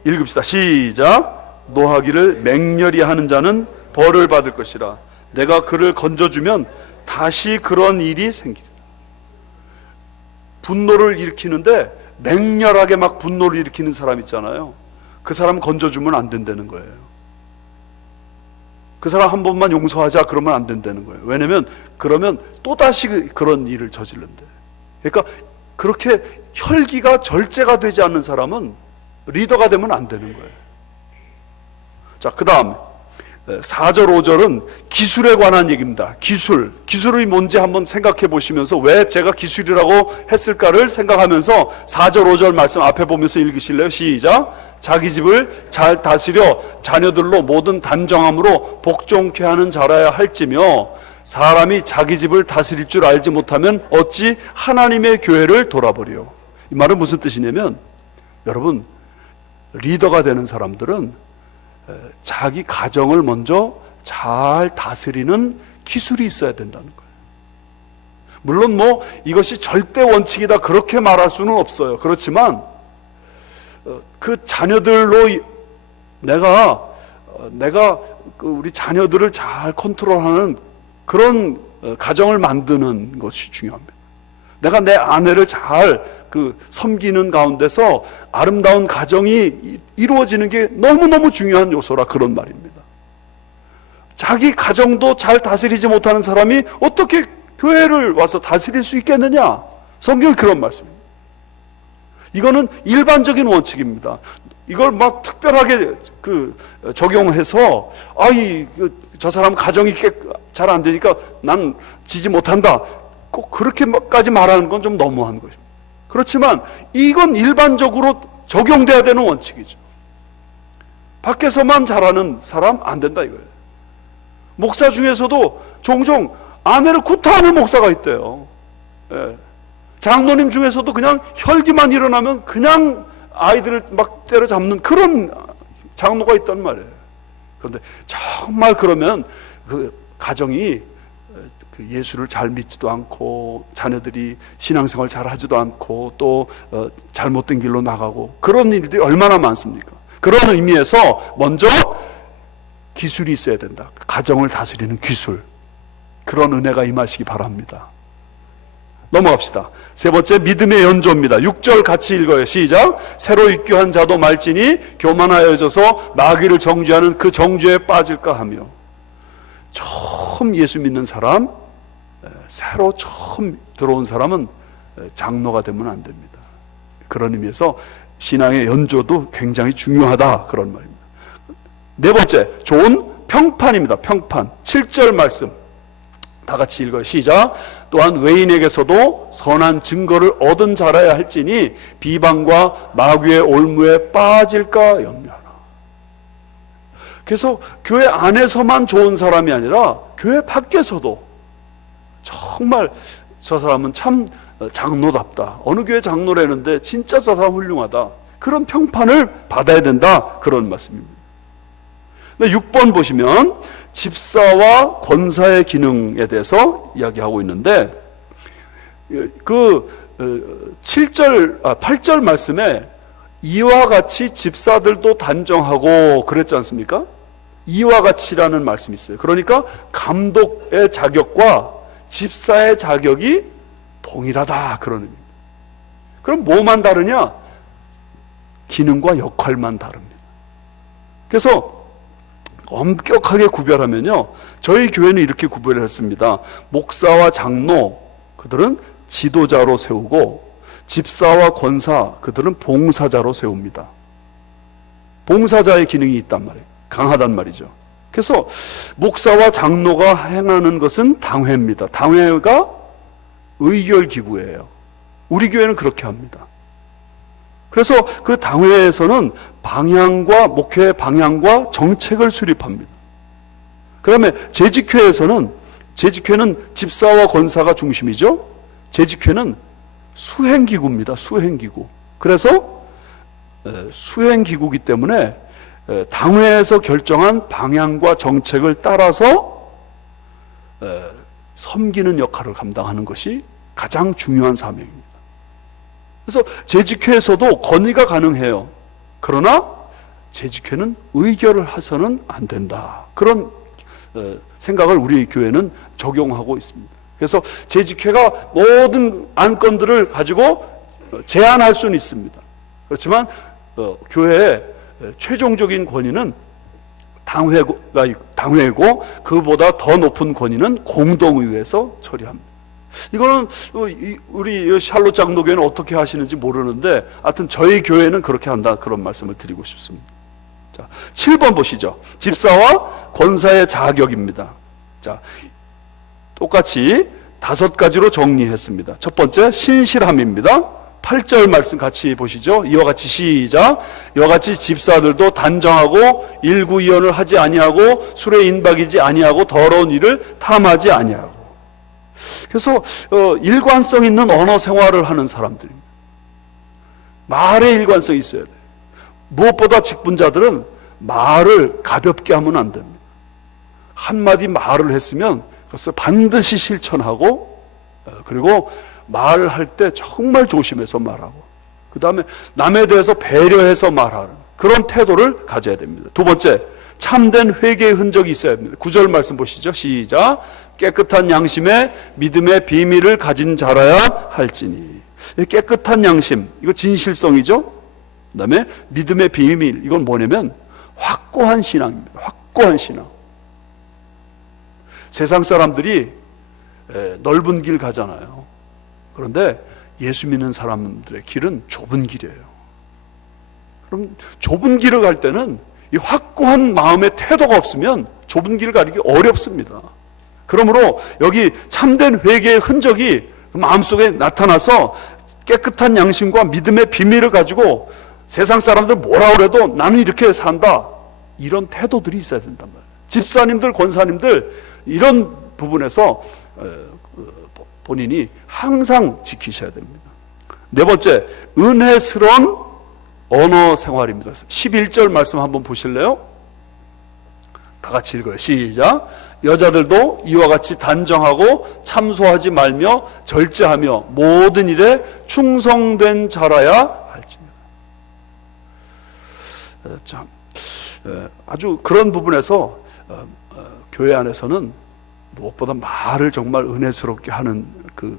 읽읍시다. 시작. 노하기를 맹렬히 하는 자는 벌을 받을 것이라. 내가 그를 건져주면 다시 그런 일이 생기리라. 분노를 일으키는데 맹렬하게 막 분노를 일으키는 사람 있잖아요. 그 사람 건져주면 안 된다는 거예요. 그 사람 한 번만 용서하자 그러면 안 된다는 거예요. 왜냐면 그러면 또다시 그런 일을 저질른대. 그러니까 그렇게 혈기가 절제가 되지 않는 사람은 리더가 되면 안 되는 거예요. 자, 그 다음 4절 5절은 기술에 관한 얘기입니다. 기술이 뭔지 한번 생각해 보시면서 왜 제가 기술이라고 했을까를 생각하면서 4절 5절 말씀 앞에 보면서 읽으실래요? 시작. 자기 집을 잘 다스려 자녀들로 모든 단정함으로 복종케 하는 자라야 할지며 사람이 자기 집을 다스릴 줄 알지 못하면 어찌 하나님의 교회를 돌아보리요. 이 말은 무슨 뜻이냐면 여러분, 리더가 되는 사람들은 자기 가정을 먼저 잘 다스리는 기술이 있어야 된다는 거예요. 물론 뭐 이것이 절대 원칙이다 그렇게 말할 수는 없어요. 그렇지만 그 자녀들로 내가 우리 자녀들을 잘 컨트롤하는 그런 가정을 만드는 것이 중요합니다. 내가 내 아내를 잘 섬기는 가운데서 아름다운 가정이 이루어지는 게 너무너무 중요한 요소라 그런 말입니다. 자기 가정도 잘 다스리지 못하는 사람이 어떻게 교회를 와서 다스릴 수 있겠느냐? 성경이 그런 말씀입니다. 이거는 일반적인 원칙입니다. 이걸 막 특별하게 적용해서 저 사람 가정이 잘 안 되니까 난 지지 못한다. 꼭 그렇게까지 말하는 건 좀 너무한 것입니다. 그렇지만 이건 일반적으로 적용돼야 되는 원칙이죠. 밖에서만 잘하는 사람 안 된다 이거예요. 목사 중에서도 종종 아내를 구타하는 목사가 있대요. 예. 장로님 중에서도 그냥 혈기만 일어나면 그냥 아이들을 막 때려잡는 그런 장로가 있단 말이에요. 그런데 정말 그러면 그 가정이 예수를 잘 믿지도 않고 자녀들이 신앙생활 잘 하지도 않고 또 잘못된 길로 나가고 그런 일들이 얼마나 많습니까? 그런 의미에서 먼저 기술이 있어야 된다. 가정을 다스리는 기술. 그런 은혜가 임하시기 바랍니다. 넘어갑시다. 세 번째, 믿음의 연조입니다. 6절 같이 읽어요. 시작. 새로 입교한 자도 말지니 교만하여져서 마귀를 정죄하는 그 정죄에 빠질까 하며. 처음 예수 믿는 사람, 새로 처음 들어온 사람은 장로가 되면 안 됩니다. 그런 의미에서 신앙의 연조도 굉장히 중요하다 그런 말입니다. 네 번째, 좋은 평판입니다. 평판. 7절 말씀 다 같이 읽어요. 시작. 또한 외인에게서도 선한 증거를 얻은 자라야 할지니 비방과 마귀의 올무에 빠질까 염려하라. 그래서 교회 안에서만 좋은 사람이 아니라 교회 밖에서도 정말 저 사람은 참 장로답다. 어느 교회 장로라는데 진짜 저 사람 훌륭하다. 그런 평판을 받아야 된다. 그런 말씀입니다. 6번 보시면 집사와 권사의 기능에 대해서 이야기하고 있는데, 그 8절 말씀에 이와 같이 집사들도 단정하고 그랬지 않습니까? 이와 같이라는 말씀이 있어요. 그러니까 감독의 자격과 집사의 자격이 동일하다, 그런 의미입니다. 그럼 뭐만 다르냐? 기능과 역할만 다릅니다. 그래서 엄격하게 구별하면요, 저희 교회는 이렇게 구별을 했습니다. 목사와 장로, 그들은 지도자로 세우고, 집사와 권사, 그들은 봉사자로 세웁니다. 봉사자의 기능이 있단 말이에요. 강하단 말이죠. 그래서 목사와 장로가 행하는 것은 당회입니다. 당회가 의결기구예요. 우리 교회는 그렇게 합니다. 그래서 그 당회에서는 방향과 목회의 방향과 정책을 수립합니다. 그 다음에 재직회에서는, 재직회는 집사와 권사가 중심이죠. 재직회는 수행기구입니다. 수행기구. 그래서 수행기구이기 때문에 당회에서 결정한 방향과 정책을 따라서 섬기는 역할을 감당하는 것이 가장 중요한 사명입니다. 그래서 재직회에서도 건의가 가능해요. 그러나 재직회는 의결을 해서는 안 된다, 그런 생각을 우리 교회는 적용하고 있습니다. 그래서 재직회가 모든 안건들을 가지고 제안할 수는 있습니다. 그렇지만 교회의 최종적인 권위는 당회고 그보다 더 높은 권위는 공동의회에서 처리합니다. 이거는 우리 샬롯 장로교회는 어떻게 하시는지 모르는데, 하여튼 저희 교회는 그렇게 한다, 그런 말씀을 드리고 싶습니다. 자, 7번 보시죠. 집사와 권사의 자격입니다. 자, 똑같이 5가지로 정리했습니다. 첫 번째, 신실함입니다. 8절 말씀 같이 보시죠. 이와 같이 시작. 이와 같이 집사들도 단정하고 일구이언을 하지 아니하고 술에 인박이지 아니하고 더러운 일을 탐하지 아니하고. 그래서 일관성 있는 언어 생활을 하는 사람들입니다. 말에 일관성이 있어야 돼요. 무엇보다 직분자들은 말을 가볍게 하면 안 됩니다. 한마디 말을 했으면 그것을 반드시 실천하고, 그리고 말을 할 때 정말 조심해서 말하고, 그 다음에 남에 대해서 배려해서 말하는 그런 태도를 가져야 됩니다. 두 번째, 참된 회개의 흔적이 있어야 됩니다. 9절 말씀 보시죠. 시작. 깨끗한 양심에 믿음의 비밀을 가진 자라야 할지니. 깨끗한 양심, 이거 진실성이죠. 그 다음에 믿음의 비밀, 이건 뭐냐면 확고한 신앙입니다. 확고한 신앙. 세상 사람들이 넓은 길 가잖아요. 그런데 예수 믿는 사람들의 길은 좁은 길이에요. 그럼 좁은 길을 갈 때는 이 확고한 마음의 태도가 없으면 좁은 길을 가기 어렵습니다. 그러므로 여기 참된 회개의 흔적이 마음속에 나타나서 깨끗한 양심과 믿음의 비밀을 가지고 세상 사람들 뭐라 그래도 나는 이렇게 산다, 이런 태도들이 있어야 된단 말이에요. 집사님들, 권사님들, 이런 부분에서 본인이 항상 지키셔야 됩니다. 네 번째, 은혜스러운 언어 생활입니다. 11절 말씀 한번 보실래요? 다 같이 읽어요. 시작. 여자들도 이와 같이 단정하고 참소하지 말며 절제하며 모든 일에 충성된 자라야 할지니라. 참, 아주 그런 부분에서 교회 안에서는 무엇보다 말을 정말 은혜스럽게 하는 그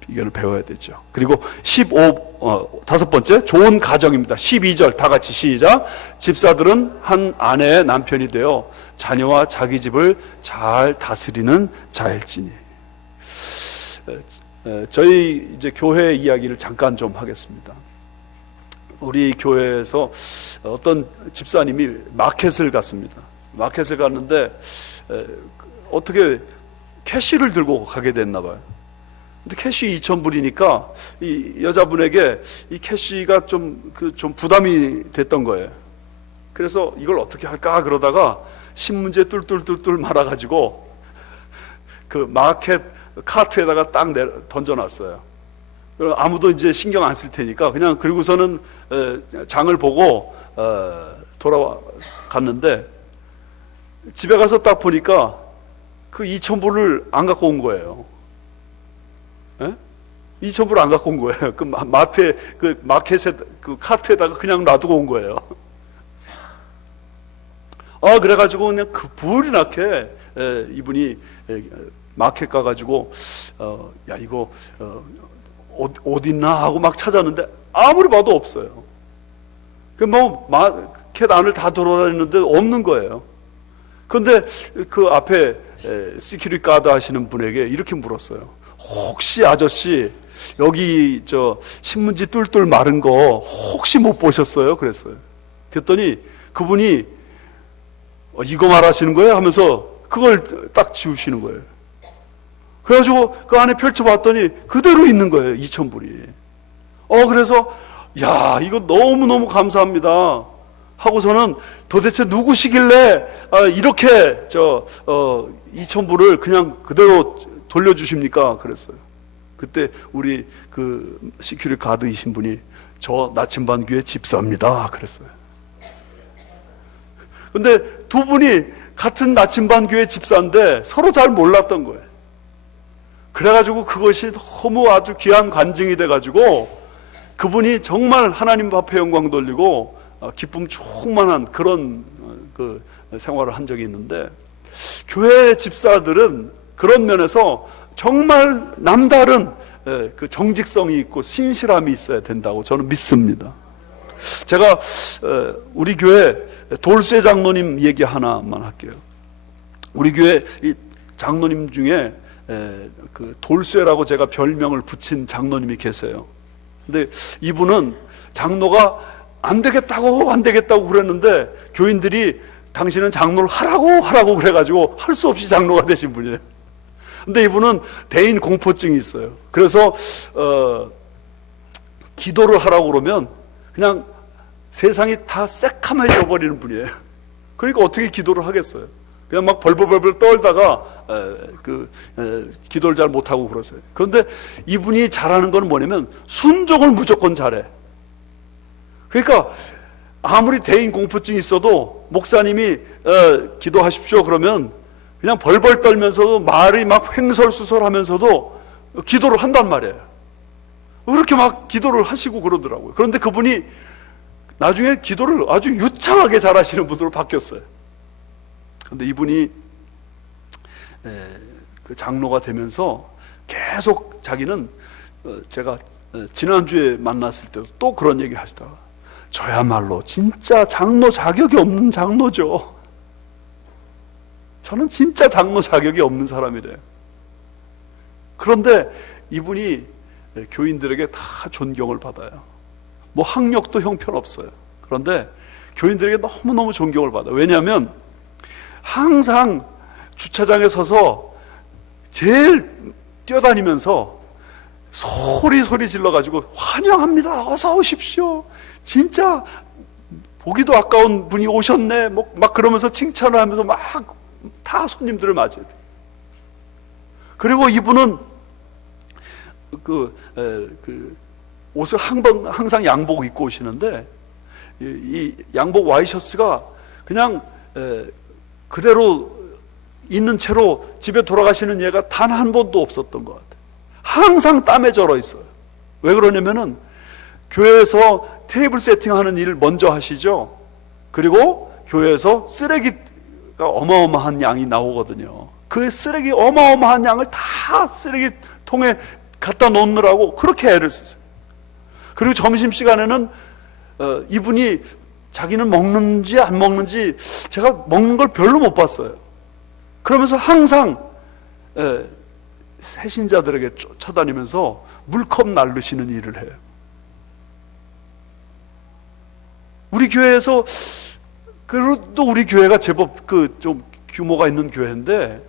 비결을 배워야 되죠. 그리고 5번째, 좋은 가정입니다. 12절 다 같이 시작. 집사들은 한 아내의 남편이 되어 자녀와 자기 집을 잘 다스리는 자일지니. 저희 이제 교회 이야기를 잠깐 좀 하겠습니다. 우리 교회에서 어떤 집사님이 마켓을 갔습니다. 마켓을 갔는데 어떻게 캐시를 들고 가게 됐나 봐요. 근데 캐시 2,000불이니까 이 여자분에게 이 캐시가 좀 부담이 됐던 거예요. 그래서 이걸 어떻게 할까 그러다가 신문지에 뚫뚫뚫뚫 말아가지고 그 마켓 카트에다가 딱 던져놨어요. 아무도 이제 신경 안 쓸 테니까 그냥. 그리고서는 장을 보고 돌아갔는데 집에 가서 딱 보니까 그 2,000불을 안 갖고 온 거예요. 예? 2,000불을 안 갖고 온 거예요. 그 마트에, 그 마켓에, 그 카트에다가 그냥 놔두고 온 거예요. 그래가지고 그냥 그 불이 나게 이분이 마켓 가가지고 야 이거 옷 있나 하고 막 찾았는데 아무리 봐도 없어요. 그 뭐 마켓 안을 다 돌아다니는데 없는 거예요. 그런데 그 앞에 시큐리티 가드 하시는 분에게 이렇게 물었어요. 혹시 아저씨 여기 저 신문지 뚫뚫 마른 거 혹시 못 보셨어요? 그랬어요. 그랬더니 그분이 이거 말하시는 거예요? 하면서 그걸 딱 지우시는 거예요. 그래가지고 그 안에 펼쳐봤더니 그대로 있는 거예요. 2,000불이. 그래서 야 이거 너무너무 감사합니다 하고서는 도대체 누구시길래 이렇게 2,000불을 그냥 그대로 돌려주십니까? 그랬어요. 그때 우리 그 시큐리티 가드이신 분이 저 나침반교회 집사입니다 그랬어요. 근데 두 분이 같은 나침반교회 집사인데 서로 잘 몰랐던 거예요. 그래가지고 그것이 너무 아주 귀한 간증이 돼가지고 그분이 정말 하나님 앞에 영광 돌리고 기쁨 충만한 그런 그 생활을 한 적이 있는데, 교회 집사들은 그런 면에서 정말 남다른 그 정직성이 있고 신실함이 있어야 된다고 저는 믿습니다. 제가 우리 교회 돌쇠 장로님 얘기 하나만 할게요. 우리 교회 이 장로님 중에 그 돌쇠라고 제가 별명을 붙인 장로님이 계세요. 근데 이분은 장로가 안 되겠다고 그랬는데 교인들이 당신은 장로를 하라고 그래가지고 할 수 없이 장로가 되신 분이에요. 근데 이분은 대인 공포증이 있어요. 그래서 기도를 하라고 그러면 그냥 세상이 다 새카매져 버리는 분이에요. 그러니까 어떻게 기도를 하겠어요? 그냥 막 벌벌벌 떨다가 기도를 잘 못하고 그러세요. 그런데 이분이 잘하는 건 뭐냐면 순종을 무조건 잘해. 그러니까 아무리 대인 공포증이 있어도 목사님이 기도하십시오 그러면 그냥 벌벌 떨면서도 말이 막 횡설수설하면서도 기도를 한단 말이에요. 그렇게 막 기도를 하시고 그러더라고요. 그런데 그분이 나중에 기도를 아주 유창하게 잘하시는 분으로 바뀌었어요. 그런데 이분이 그 장로가 되면서 계속 자기는 제가 지난주에 만났을 때도 또 그런 얘기 하시다가 저야말로 진짜 장로 자격이 없는 장로죠. 저는 진짜 장로 자격이 없는 사람이래요. 그런데 이분이 교인들에게 다 존경을 받아요. 뭐 학력도 형편없어요. 그런데 교인들에게 너무너무 존경을 받아요. 왜냐하면 항상 주차장에 서서 제일 뛰어다니면서 소리 질러가지고 환영합니다. 어서 오십시오. 진짜 보기도 아까운 분이 오셨네. 막 그러면서 칭찬을 하면서 막 다 손님들을 맞아야 돼. 그리고 이분은 옷을 항상 양복 입고 오시는데 이 양복 와이셔츠가 그냥 그대로 있는 채로 집에 돌아가시는 예가 단 한 번도 없었던 것 같아요. 항상 땀에 절어 있어요. 왜 그러냐면은 교회에서 테이블 세팅하는 일을 먼저 하시죠. 그리고 교회에서 쓰레기가 어마어마한 양이 나오거든요. 그 쓰레기 어마어마한 양을 다 쓰레기통에 갖다 놓느라고 그렇게 애를 쓰세요. 그리고 점심시간에는 이분이 자기는 먹는지 안 먹는지 제가 먹는 걸 별로 못 봤어요. 그러면서 항상 새신자들에게 쫓아다니면서 물컵 날르시는 일을 해요. 우리 교회에서 그래도 우리 교회가 제법 좀 규모가 있는 교회인데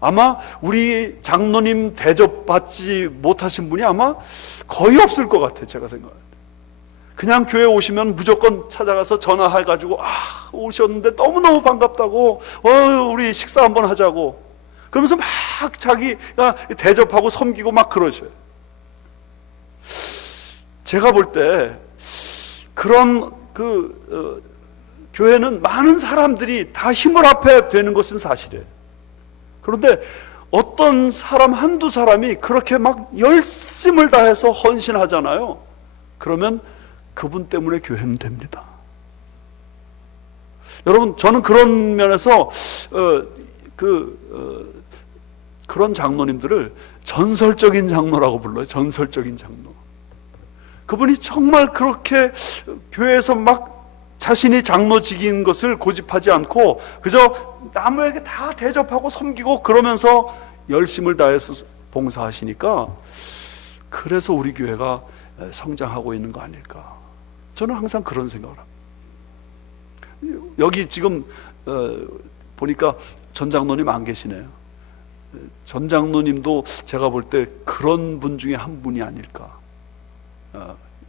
아마 우리 장로님 대접받지 못하신 분이 아마 거의 없을 것 같아요. 제가 생각할 때. 그냥 교회 오시면 무조건 찾아가서 전화해가지고 오셨는데 너무너무 반갑다고 우리 식사 한번 하자고 그러면서 막 자기가 대접하고 섬기고 막 그러셔요. 제가 볼 때 그런 교회는 많은 사람들이 다 힘을 합해 되는 것은 사실이에요. 그런데 어떤 사람 한두 사람이 그렇게 막 열심을 다해서 헌신하잖아요. 그러면 그분 때문에 교회는 됩니다. 여러분, 저는 그런 면에서 그런 장로님들을 전설적인 장로라고 불러요. 전설적인 장로. 그분이 정말 그렇게 교회에서 막 자신이 장로직인 것을 고집하지 않고 그저 남에게 다 대접하고 섬기고 그러면서 열심을 다해서 봉사하시니까 그래서 우리 교회가 성장하고 있는 거 아닐까. 저는 항상 그런 생각을 합니다. 여기 지금 보니까 전 장로님 안 계시네요. 전 장로님도 제가 볼 때 그런 분 중에 한 분이 아닐까.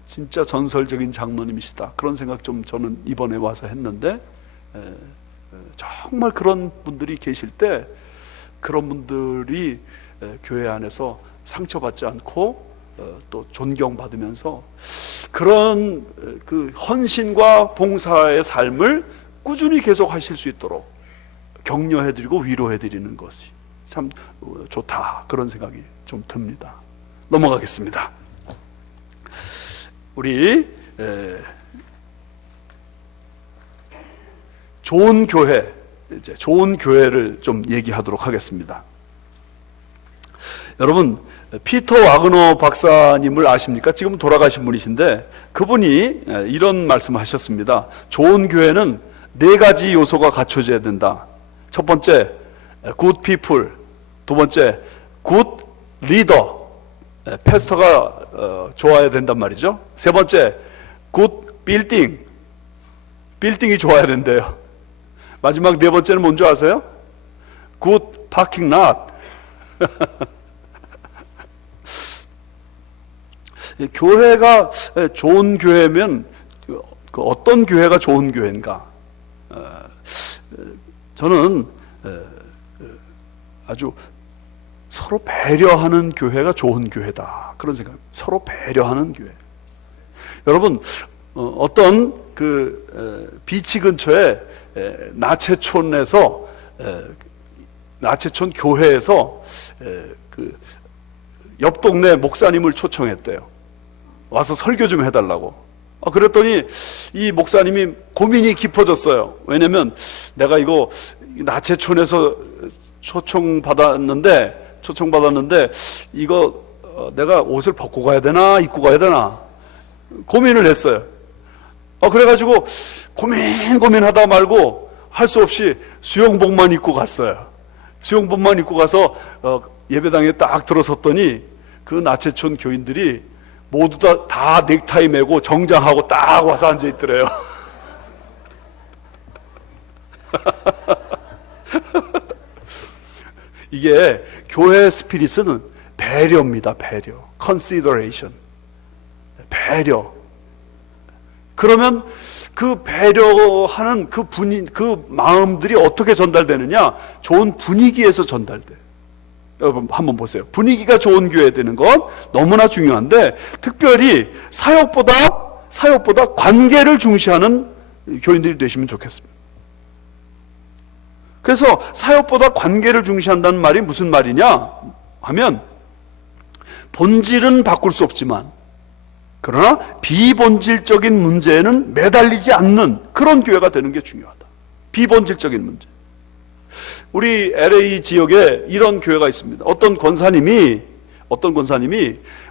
진짜 전설적인 장로님이시다, 그런 생각 좀 저는 이번에 와서 했는데, 정말 그런 분들이 계실 때 그런 분들이 교회 안에서 상처받지 않고 또 존경받으면서 그런 그 헌신과 봉사의 삶을 꾸준히 계속 하실 수 있도록 격려해드리고 위로해드리는 것이 참 좋다, 그런 생각이 좀 듭니다. 넘어가겠습니다. 우리 좋은 교회, 이제 좋은 교회를 좀 얘기하도록 하겠습니다. 여러분, 피터 와그너 박사님을 아십니까? 지금 돌아가신 분이신데 그분이 이런 말씀을 하셨습니다. 좋은 교회는 4가지 요소가 갖춰져야 된다. 첫 번째, good people. 두 번째, good leader. 패스터가 좋아야 된단 말이죠. 세 번째, good building. 빌딩이 좋아야 된대요. 마지막 4번째는 뭔지 아세요? good parking lot. 교회가 좋은 교회면 어떤 교회가 좋은 교회인가? 저는 아주 서로 배려하는 교회가 좋은 교회다, 그런 생각입니다. 서로 배려하는 교회. 여러분, 어떤 비치 근처에 나체촌에서 나체촌 교회에서 옆 동네 목사님을 초청했대요. 와서 설교 좀 해달라고. 그랬더니 이 목사님이 고민이 깊어졌어요. 왜냐면 내가 이거 나체촌에서 초청받았는데 이거 내가 옷을 벗고 가야 되나 입고 가야 되나 고민을 했어요. 그래가지고 고민하다 말고 할 수 없이 수영복만 입고 갔어요. 수영복만 입고 가서 예배당에 딱 들어섰더니 그 나체촌 교인들이 모두 다 넥타이 매고 정장하고 딱 와서 앉아 있더래요. 이게 교회 스피릿은 배려입니다. 배려, consideration, 배려. 그러면 그 배려하는 그 마음들이 어떻게 전달되느냐? 좋은 분위기에서 전달돼. 여러분 한번 보세요. 분위기가 좋은 교회 되는 건 너무나 중요한데, 특별히 사역보다 관계를 중시하는 교인들이 되시면 좋겠습니다. 그래서 사역보다 관계를 중시한다는 말이 무슨 말이냐 하면, 본질은 바꿀 수 없지만 그러나 비본질적인 문제에는 매달리지 않는 그런 교회가 되는 게 중요하다. 비본질적인 문제. 우리 LA 지역에 이런 교회가 있습니다. 어떤 권사님이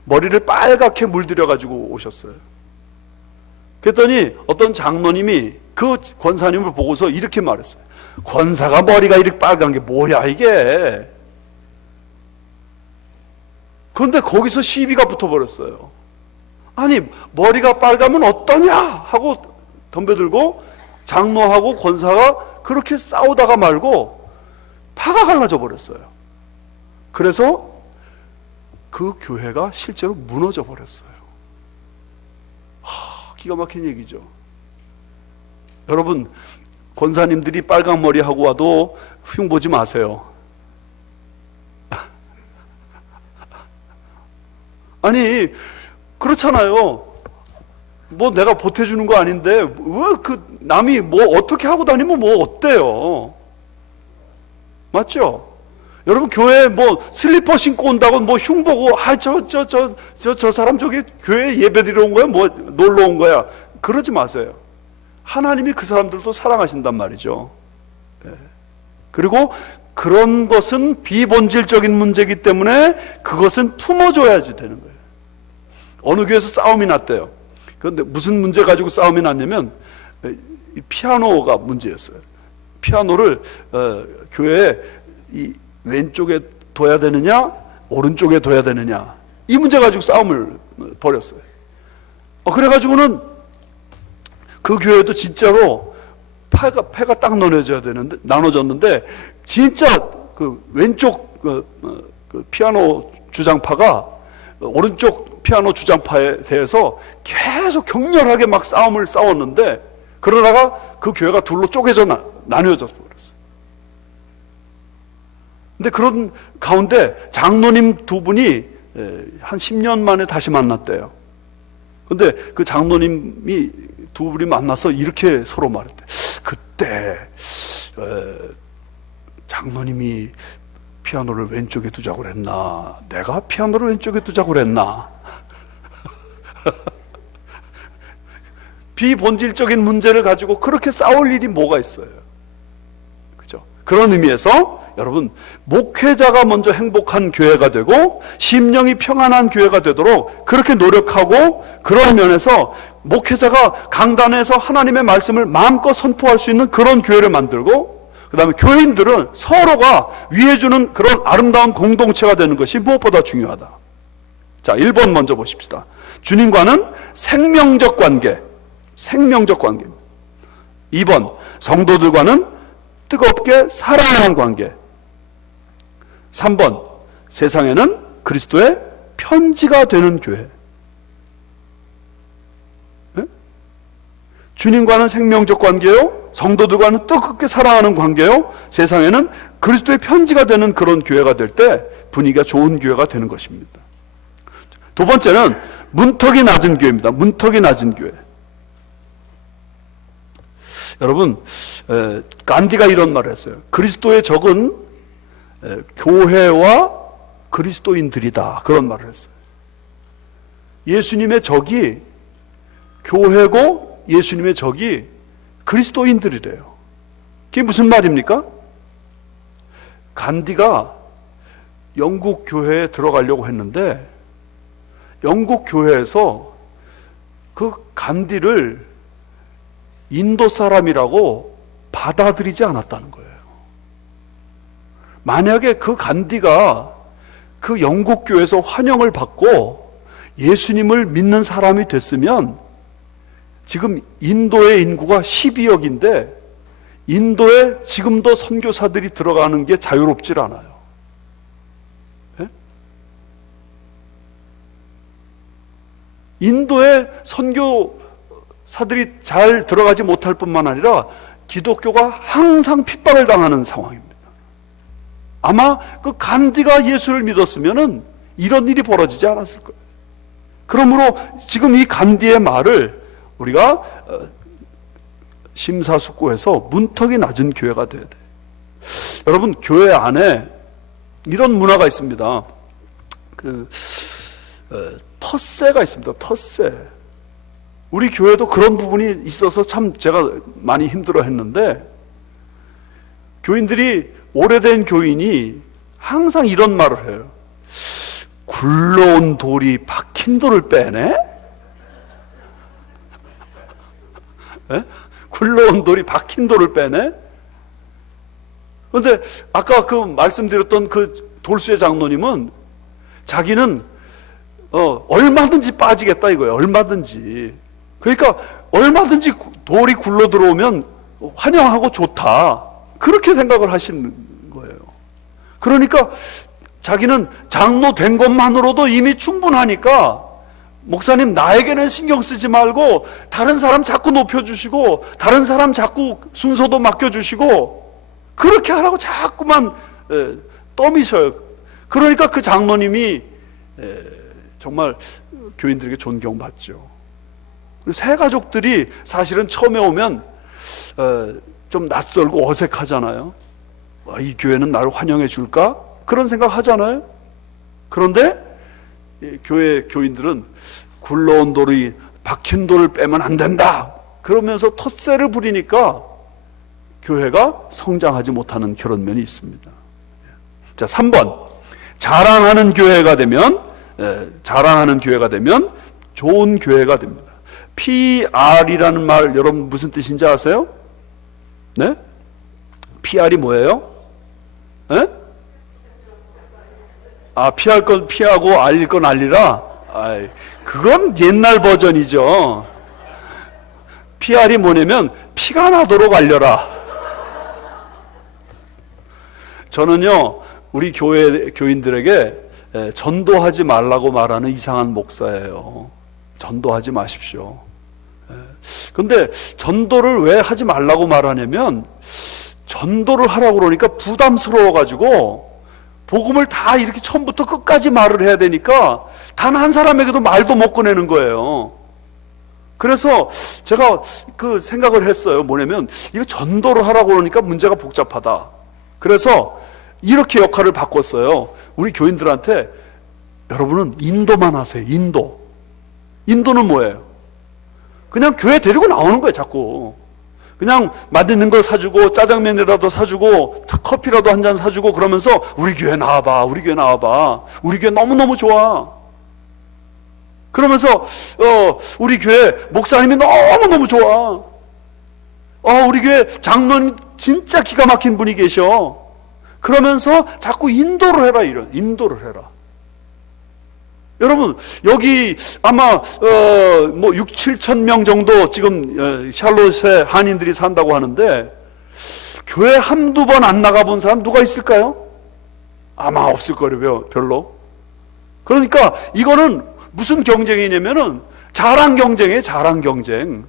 머리를 빨갛게 물들여 가지고 오셨어요. 그랬더니 어떤 장로님이 그 권사님을 보고서 이렇게 말했어요. 권사가 머리가 이렇게 빨간 게 뭐야 이게. 그런데 거기서 시비가 붙어버렸어요. 아니, 머리가 빨가면 어떠냐 하고 덤벼들고 장로하고 권사가 그렇게 싸우다가 말고 파가 갈라져 버렸어요. 그래서 그 교회가 실제로 무너져 버렸어요. 기가 막힌 얘기죠. 여러분, 권사님들이 빨강 머리 하고 와도 흉보지 마세요. 아니, 그렇잖아요. 뭐 내가 보태주는 거 아닌데 왜 그 남이 뭐 어떻게 하고 다니면 뭐 어때요? 맞죠? 여러분 교회에 뭐 슬리퍼 신고 온다고 뭐 흉보고 저 사람 저기 교회에 예배드리러 온 거야? 뭐 놀러 온 거야? 그러지 마세요. 하나님이 그 사람들도 사랑하신단 말이죠. 그리고 그런 것은 비본질적인 문제이기 때문에 그것은 품어줘야지 되는 거예요. 어느 교회에서 싸움이 났대요. 그런데 무슨 문제 가지고 싸움이 났냐면 피아노가 문제였어요. 피아노를 교회에 이 왼쪽에 둬야 되느냐 오른쪽에 둬야 되느냐 이 문제 가지고 싸움을 벌였어요. 그래가지고는 그 교회도 진짜로 패가 딱 나눠졌는데 진짜 그 왼쪽 그 피아노 주장파가 오른쪽 피아노 주장파에 대해서 계속 격렬하게 막 싸움을 싸웠는데 그러다가 그 교회가 둘로 쪼개져 나뉘어져 버렸어요. 근데 그런 가운데 장로님 두 분이 한 10년 만에 다시 만났대요. 근데 그 장로님이 두 분이 만나서 이렇게 서로 말했대. 그때 장로님이 피아노를 왼쪽에 두자고 그랬나? 내가 피아노를 왼쪽에 두자고 그랬나? 비본질적인 문제를 가지고 그렇게 싸울 일이 뭐가 있어요? 그죠? 그런 의미에서 여러분, 목회자가 먼저 행복한 교회가 되고 심령이 평안한 교회가 되도록 그렇게 노력하고, 그런 면에서 목회자가 강단에서 하나님의 말씀을 마음껏 선포할 수 있는 그런 교회를 만들고, 그 다음에 교인들은 서로가 위해주는 그런 아름다운 공동체가 되는 것이 무엇보다 중요하다. 자, 1번 먼저 보십시다. 주님과는 생명적 관계, 생명적 관계입니다. 2번, 성도들과는 뜨겁게 사랑하는 관계. 3번, 세상에는 그리스도의 편지가 되는 교회. 네? 주님과는 생명적 관계요, 성도들과는 뜨겁게 사랑하는 관계요, 세상에는 그리스도의 편지가 되는 그런 교회가 될 때 분위기가 좋은 교회가 되는 것입니다. 두 번째는 문턱이 낮은 교회입니다. 문턱이 낮은 교회. 여러분, 간디가 이런 말을 했어요. 그리스도의 적은 교회와 그리스도인들이다, 그런 말을 했어요. 예수님의 적이 교회고 예수님의 적이 그리스도인들이래요. 그게 무슨 말입니까? 간디가 영국 교회에 들어가려고 했는데 영국 교회에서 그 간디를 인도 사람이라고 받아들이지 않았다는 거예요. 만약에 그 간디가 그 영국 교회에서 환영을 받고 예수님을 믿는 사람이 됐으면 지금 인도의 인구가 12억인데 인도에 지금도 선교사들이 들어가는 게 자유롭질 않아요. 네? 인도에 선교사들이 잘 들어가지 못할 뿐만 아니라 기독교가 항상 핍박을 당하는 상황입니다. 아마 그 간디가 예수를 믿었으면은 이런 일이 벌어지지 않았을 거예요. 그러므로 지금 이 간디의 말을 우리가 심사숙고해서 문턱이 낮은 교회가 돼야 돼요. 여러분, 교회 안에 이런 문화가 있습니다. 텃세가 있습니다. 텃세. 우리 교회도 그런 부분이 있어서 참 제가 많이 힘들어 했는데, 교인들이, 오래된 교인이 항상 이런 말을 해요. 굴러온 돌이 박힌 돌을 빼네? 네? 굴러온 돌이 박힌 돌을 빼네? 그런데 아까 그 말씀드렸던 그 돌수의 장로님은 자기는 얼마든지 빠지겠다 이거예요. 얼마든지. 그러니까 얼마든지 돌이 굴러 들어오면 환영하고 좋다, 그렇게 생각을 하시는 거예요. 그러니까 자기는 장로 된 것만으로도 이미 충분하니까, 목사님 나에게는 신경 쓰지 말고 다른 사람 자꾸 높여주시고 다른 사람 자꾸 순서도 맡겨주시고 그렇게 하라고 자꾸만 떠미셔요. 그러니까 그 장로님이 정말 교인들에게 존경받죠. 새 가족들이 사실은 처음에 오면 좀 낯설고 어색하잖아요. 이 교회는 나를 환영해 줄까? 그런 생각 하잖아요. 그런데 교회 교인들은 굴러온 돌이 박힌 돌을 빼면 안 된다 그러면서 텃세를 부리니까 교회가 성장하지 못하는 그런 면이 있습니다. 자, 3번. 자랑하는 교회가 되면 좋은 교회가 됩니다. PR이라는 말 여러분 무슨 뜻인지 아세요? 네? PR이 뭐예요? 네? 피할 건 피하고 알릴 건 알리라? 그건 옛날 버전이죠. PR이 뭐냐면 피가 나도록 알려라. 저는요, 우리 교인들에게 전도하지 말라고 말하는 이상한 목사예요. 전도하지 마십시오. 근데 전도를 왜 하지 말라고 말하냐면 전도를 하라고 그러니까 부담스러워가지고 복음을 다 이렇게 처음부터 끝까지 말을 해야 되니까 단 한 사람에게도 말도 못 꺼내는 거예요. 그래서 제가 그 생각을 했어요. 뭐냐면 이거 전도를 하라고 그러니까 문제가 복잡하다. 그래서 이렇게 역할을 바꿨어요. 우리 교인들한테 여러분은 인도만 하세요. 인도는 뭐예요? 그냥 교회 데리고 나오는 거예요. 자꾸 그냥 맛있는 거 사주고 짜장면이라도 사주고 커피라도 한 잔 사주고 그러면서 우리 교회 나와봐. 우리 교회 너무너무 좋아. 그러면서 우리 교회 목사님이 너무너무 좋아. 우리 교회 장로님 진짜 기가 막힌 분이 계셔. 그러면서 자꾸 인도를 해라. 인도를 해라. 여러분 여기 아마 6, 7천 명 정도 지금 샬롯에 한인들이 산다고 하는데 교회 한두 번 안 나가본 사람 누가 있을까요? 아마 없을 거예요. 별로. 그러니까 이거는 무슨 경쟁이냐면은 자랑 경쟁이에요. 자랑 경쟁.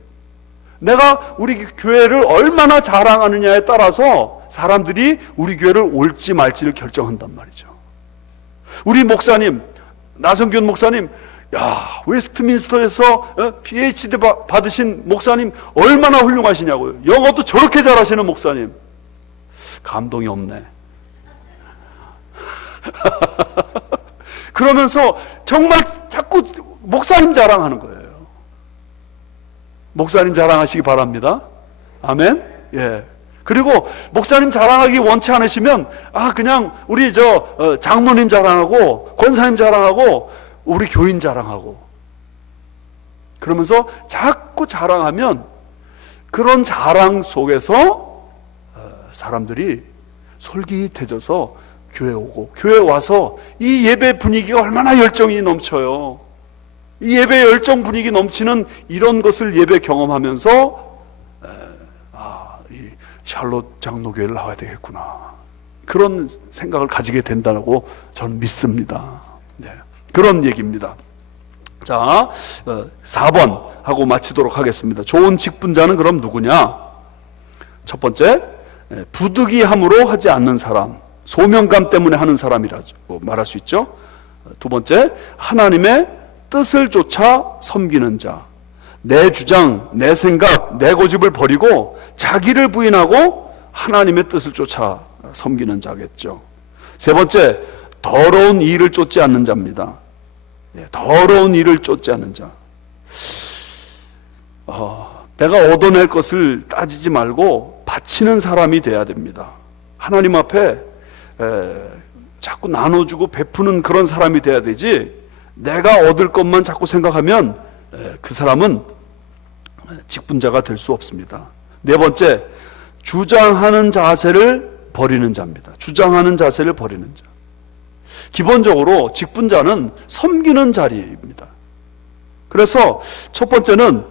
내가 우리 교회를 얼마나 자랑하느냐에 따라서 사람들이 우리 교회를 올지 말지를 결정한단 말이죠. 우리 목사님, 나성균 목사님, 웨스트민스터에서 PhD 받으신 목사님 얼마나 훌륭하시냐고요. 영어도 저렇게 잘하시는 목사님. 감동이 없네. 그러면서 정말 자꾸 목사님 자랑하는 거예요. 목사님 자랑하시기 바랍니다. 아멘. 예. 그리고 목사님 자랑하기 원치 않으시면 그냥 우리 장로님 자랑하고 권사님 자랑하고 우리 교인 자랑하고 그러면서 자꾸 자랑하면 그런 자랑 속에서 사람들이 솔깃해져서 교회 오고 교회 와서 이 예배 분위기가 얼마나 열정이 넘쳐요. 이 예배 열정 분위기 넘치는 이런 것을 예배 경험하면서 이 샬롯 장로교회를 나와야 되겠구나. 그런 생각을 가지게 된다고 저는 믿습니다. 네. 그런 얘기입니다. 자, 4번 하고 마치도록 하겠습니다. 좋은 직분자는 그럼 누구냐? 첫 번째, 부득이함으로 하지 않는 사람, 소명감 때문에 하는 사람이라고 말할 수 있죠. 두 번째, 하나님의 뜻을 쫓아 섬기는 자, 내 주장, 내 생각, 내 고집을 버리고 자기를 부인하고 하나님의 뜻을 쫓아 섬기는 자겠죠. 세 번째, 더러운 일을 쫓지 않는 자입니다. 더러운 일을 쫓지 않는 자. 내가 얻어낼 것을 따지지 말고 바치는 사람이 돼야 됩니다. 하나님 앞에 자꾸 나눠주고 베푸는 그런 사람이 돼야 되지, 내가 얻을 것만 자꾸 생각하면 그 사람은 직분자가 될 수 없습니다. 네 번째, 주장하는 자세를 버리는 자입니다. 주장하는 자세를 버리는 자. 기본적으로 직분자는 섬기는 자리입니다. 그래서 첫 번째는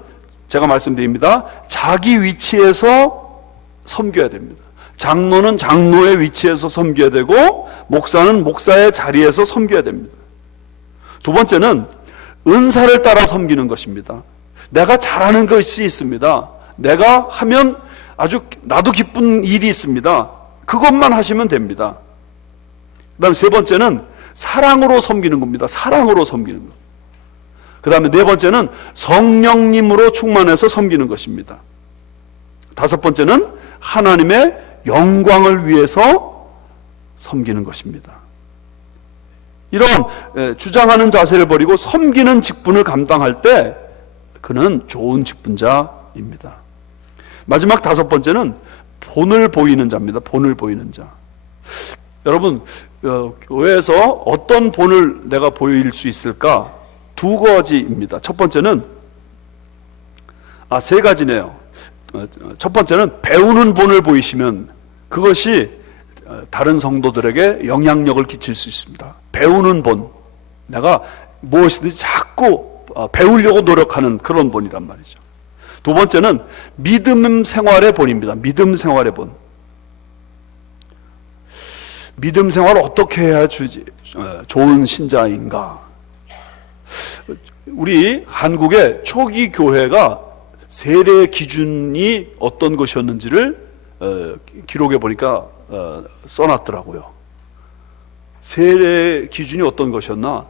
제가 말씀드립니다. 자기 위치에서 섬겨야 됩니다. 장로는 장로의 위치에서 섬겨야 되고 목사는 목사의 자리에서 섬겨야 됩니다. 두 번째는 은사를 따라 섬기는 것입니다. 내가 잘하는 것이 있습니다. 내가 하면 아주 나도 기쁜 일이 있습니다. 그것만 하시면 됩니다. 그 다음에 세 번째는 사랑으로 섬기는 겁니다. 사랑으로 섬기는 것. 그 다음에 네 번째는 성령님으로 충만해서 섬기는 것입니다. 다섯 번째는 하나님의 영광을 위해서 섬기는 것입니다. 이런 주장하는 자세를 버리고 섬기는 직분을 감당할 때 그는 좋은 직분자입니다. 마지막 다섯 번째는 본을 보이는 자입니다. 본을 보이는 자. 여러분, 교회에서 어떤 본을 내가 보일 수 있을까? 두 가지입니다. 첫 번째는 세 가지네요. 첫 번째는 배우는 본을 보이시면 그것이 다른 성도들에게 영향력을 끼칠 수 있습니다. 배우는 본, 내가 무엇이든지 자꾸 배우려고 노력하는 그런 본이란 말이죠. 두 번째는 믿음 생활의 본입니다. 믿음 생활의 본. 믿음 생활을 어떻게 해야 좋은 신자인가? 우리 한국의 초기 교회가 세례 기준이 어떤 것이었는지를 기록해 보니까 써놨더라고요. 세례 기준이 어떤 것이었나?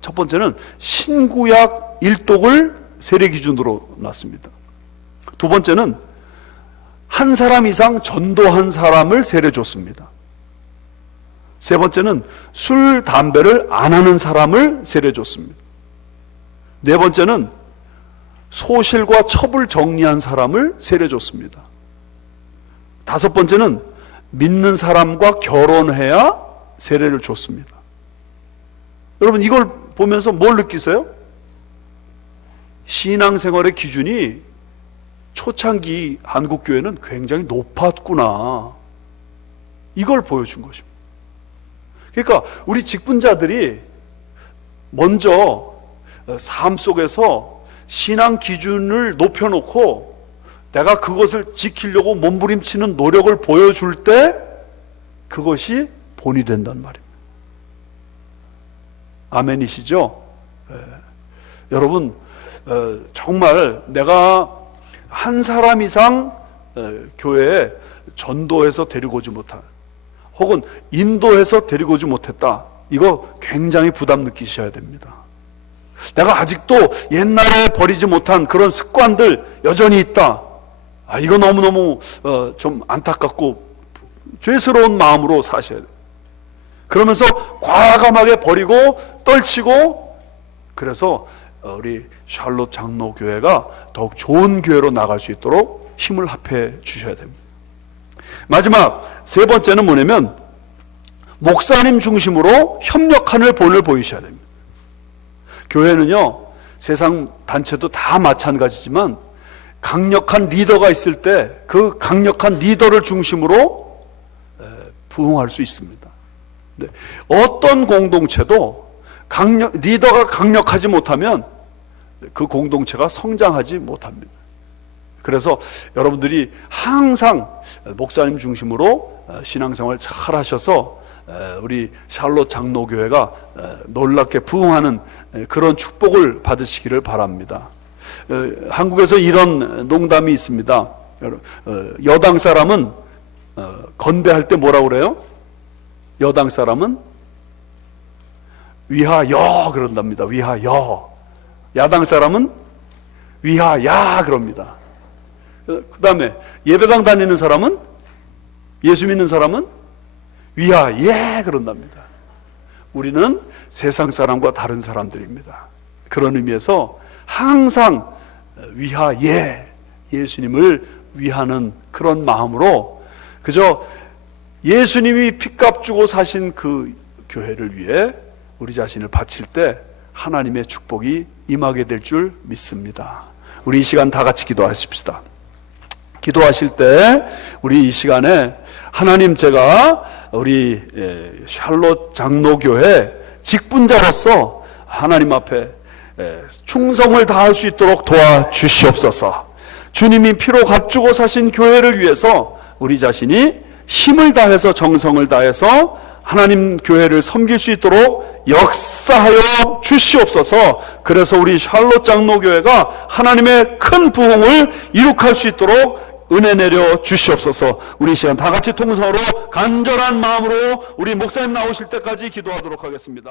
첫 번째는 신구약 일독을 세례 기준으로 놨습니다. 두 번째는 한 사람 이상 전도한 사람을 세례 줬습니다. 세 번째는 술, 담배를 안 하는 사람을 세례 줬습니다. 네 번째는 소실과 첩을 정리한 사람을 세례 줬습니다. 다섯 번째는 믿는 사람과 결혼해야 세례를 줬습니다. 여러분, 이걸 보면서 뭘 느끼세요? 신앙생활의 기준이 초창기 한국교회는 굉장히 높았구나, 이걸 보여준 것입니다. 그러니까 우리 직분자들이 먼저 삶 속에서 신앙 기준을 높여놓고 내가 그것을 지키려고 몸부림치는 노력을 보여줄 때 그것이 본이 된단 말입니다. 아멘이시죠? 여러분, 정말 내가 한 사람 이상 교회에 전도해서 데리고 오지 못한, 혹은 인도해서 데리고 오지 못했다, 이거 굉장히 부담 느끼셔야 됩니다. 내가 아직도 옛날에 버리지 못한 그런 습관들 여전히 있다, 이거 너무너무 좀 안타깝고 죄스러운 마음으로 사셔야 돼요. 그러면서 과감하게 버리고 떨치고, 그래서 우리 샬롯 장로교회가 더욱 좋은 교회로 나갈 수 있도록 힘을 합해 주셔야 됩니다. 마지막 세 번째는 뭐냐면 목사님 중심으로 협력하는 본을 보이셔야 됩니다. 교회는요, 세상 단체도 다 마찬가지지만 강력한 리더가 있을 때 그 강력한 리더를 중심으로 부흥할 수 있습니다. 네. 어떤 공동체도 리더가 강력하지 못하면 그 공동체가 성장하지 못합니다. 그래서 여러분들이 항상 목사님 중심으로 신앙생활 잘 하셔서 우리 샬롯 장로교회가 놀랍게 부흥하는 그런 축복을 받으시기를 바랍니다. 한국에서 이런 농담이 있습니다. 여당 사람은 건배할 때 뭐라고 그래요? 여당 사람은 위하여 그런답니다. 위하여. 야당 사람은 위하야 그럽니다. 그 다음에 예배당 다니는 사람은, 예수 믿는 사람은 위하예 그런답니다. 우리는 세상 사람과 다른 사람들입니다. 그런 의미에서 항상 위하예, 예수님을 위하는 그런 마음으로 그저 예수님이 핏값 주고 사신 그 교회를 위해 우리 자신을 바칠 때 하나님의 축복이 임하게 될 줄 믿습니다. 우리 이 시간 다 같이 기도하십시다. 기도하실 때 우리 이 시간에 하나님, 제가 우리 샬롯 장로교회 직분자로서 하나님 앞에 충성을 다할 수 있도록 도와주시옵소서. 주님이 피로 값주고 사신 교회를 위해서 우리 자신이 힘을 다해서 정성을 다해서 하나님 교회를 섬길 수 있도록 역사하여 주시옵소서. 그래서 우리 샬롯 장로교회가 하나님의 큰 부흥을 이룩할 수 있도록 은혜 내려 주시옵소서. 우리 시간 다 같이 통성으로 간절한 마음으로 우리 목사님 나오실 때까지 기도하도록 하겠습니다.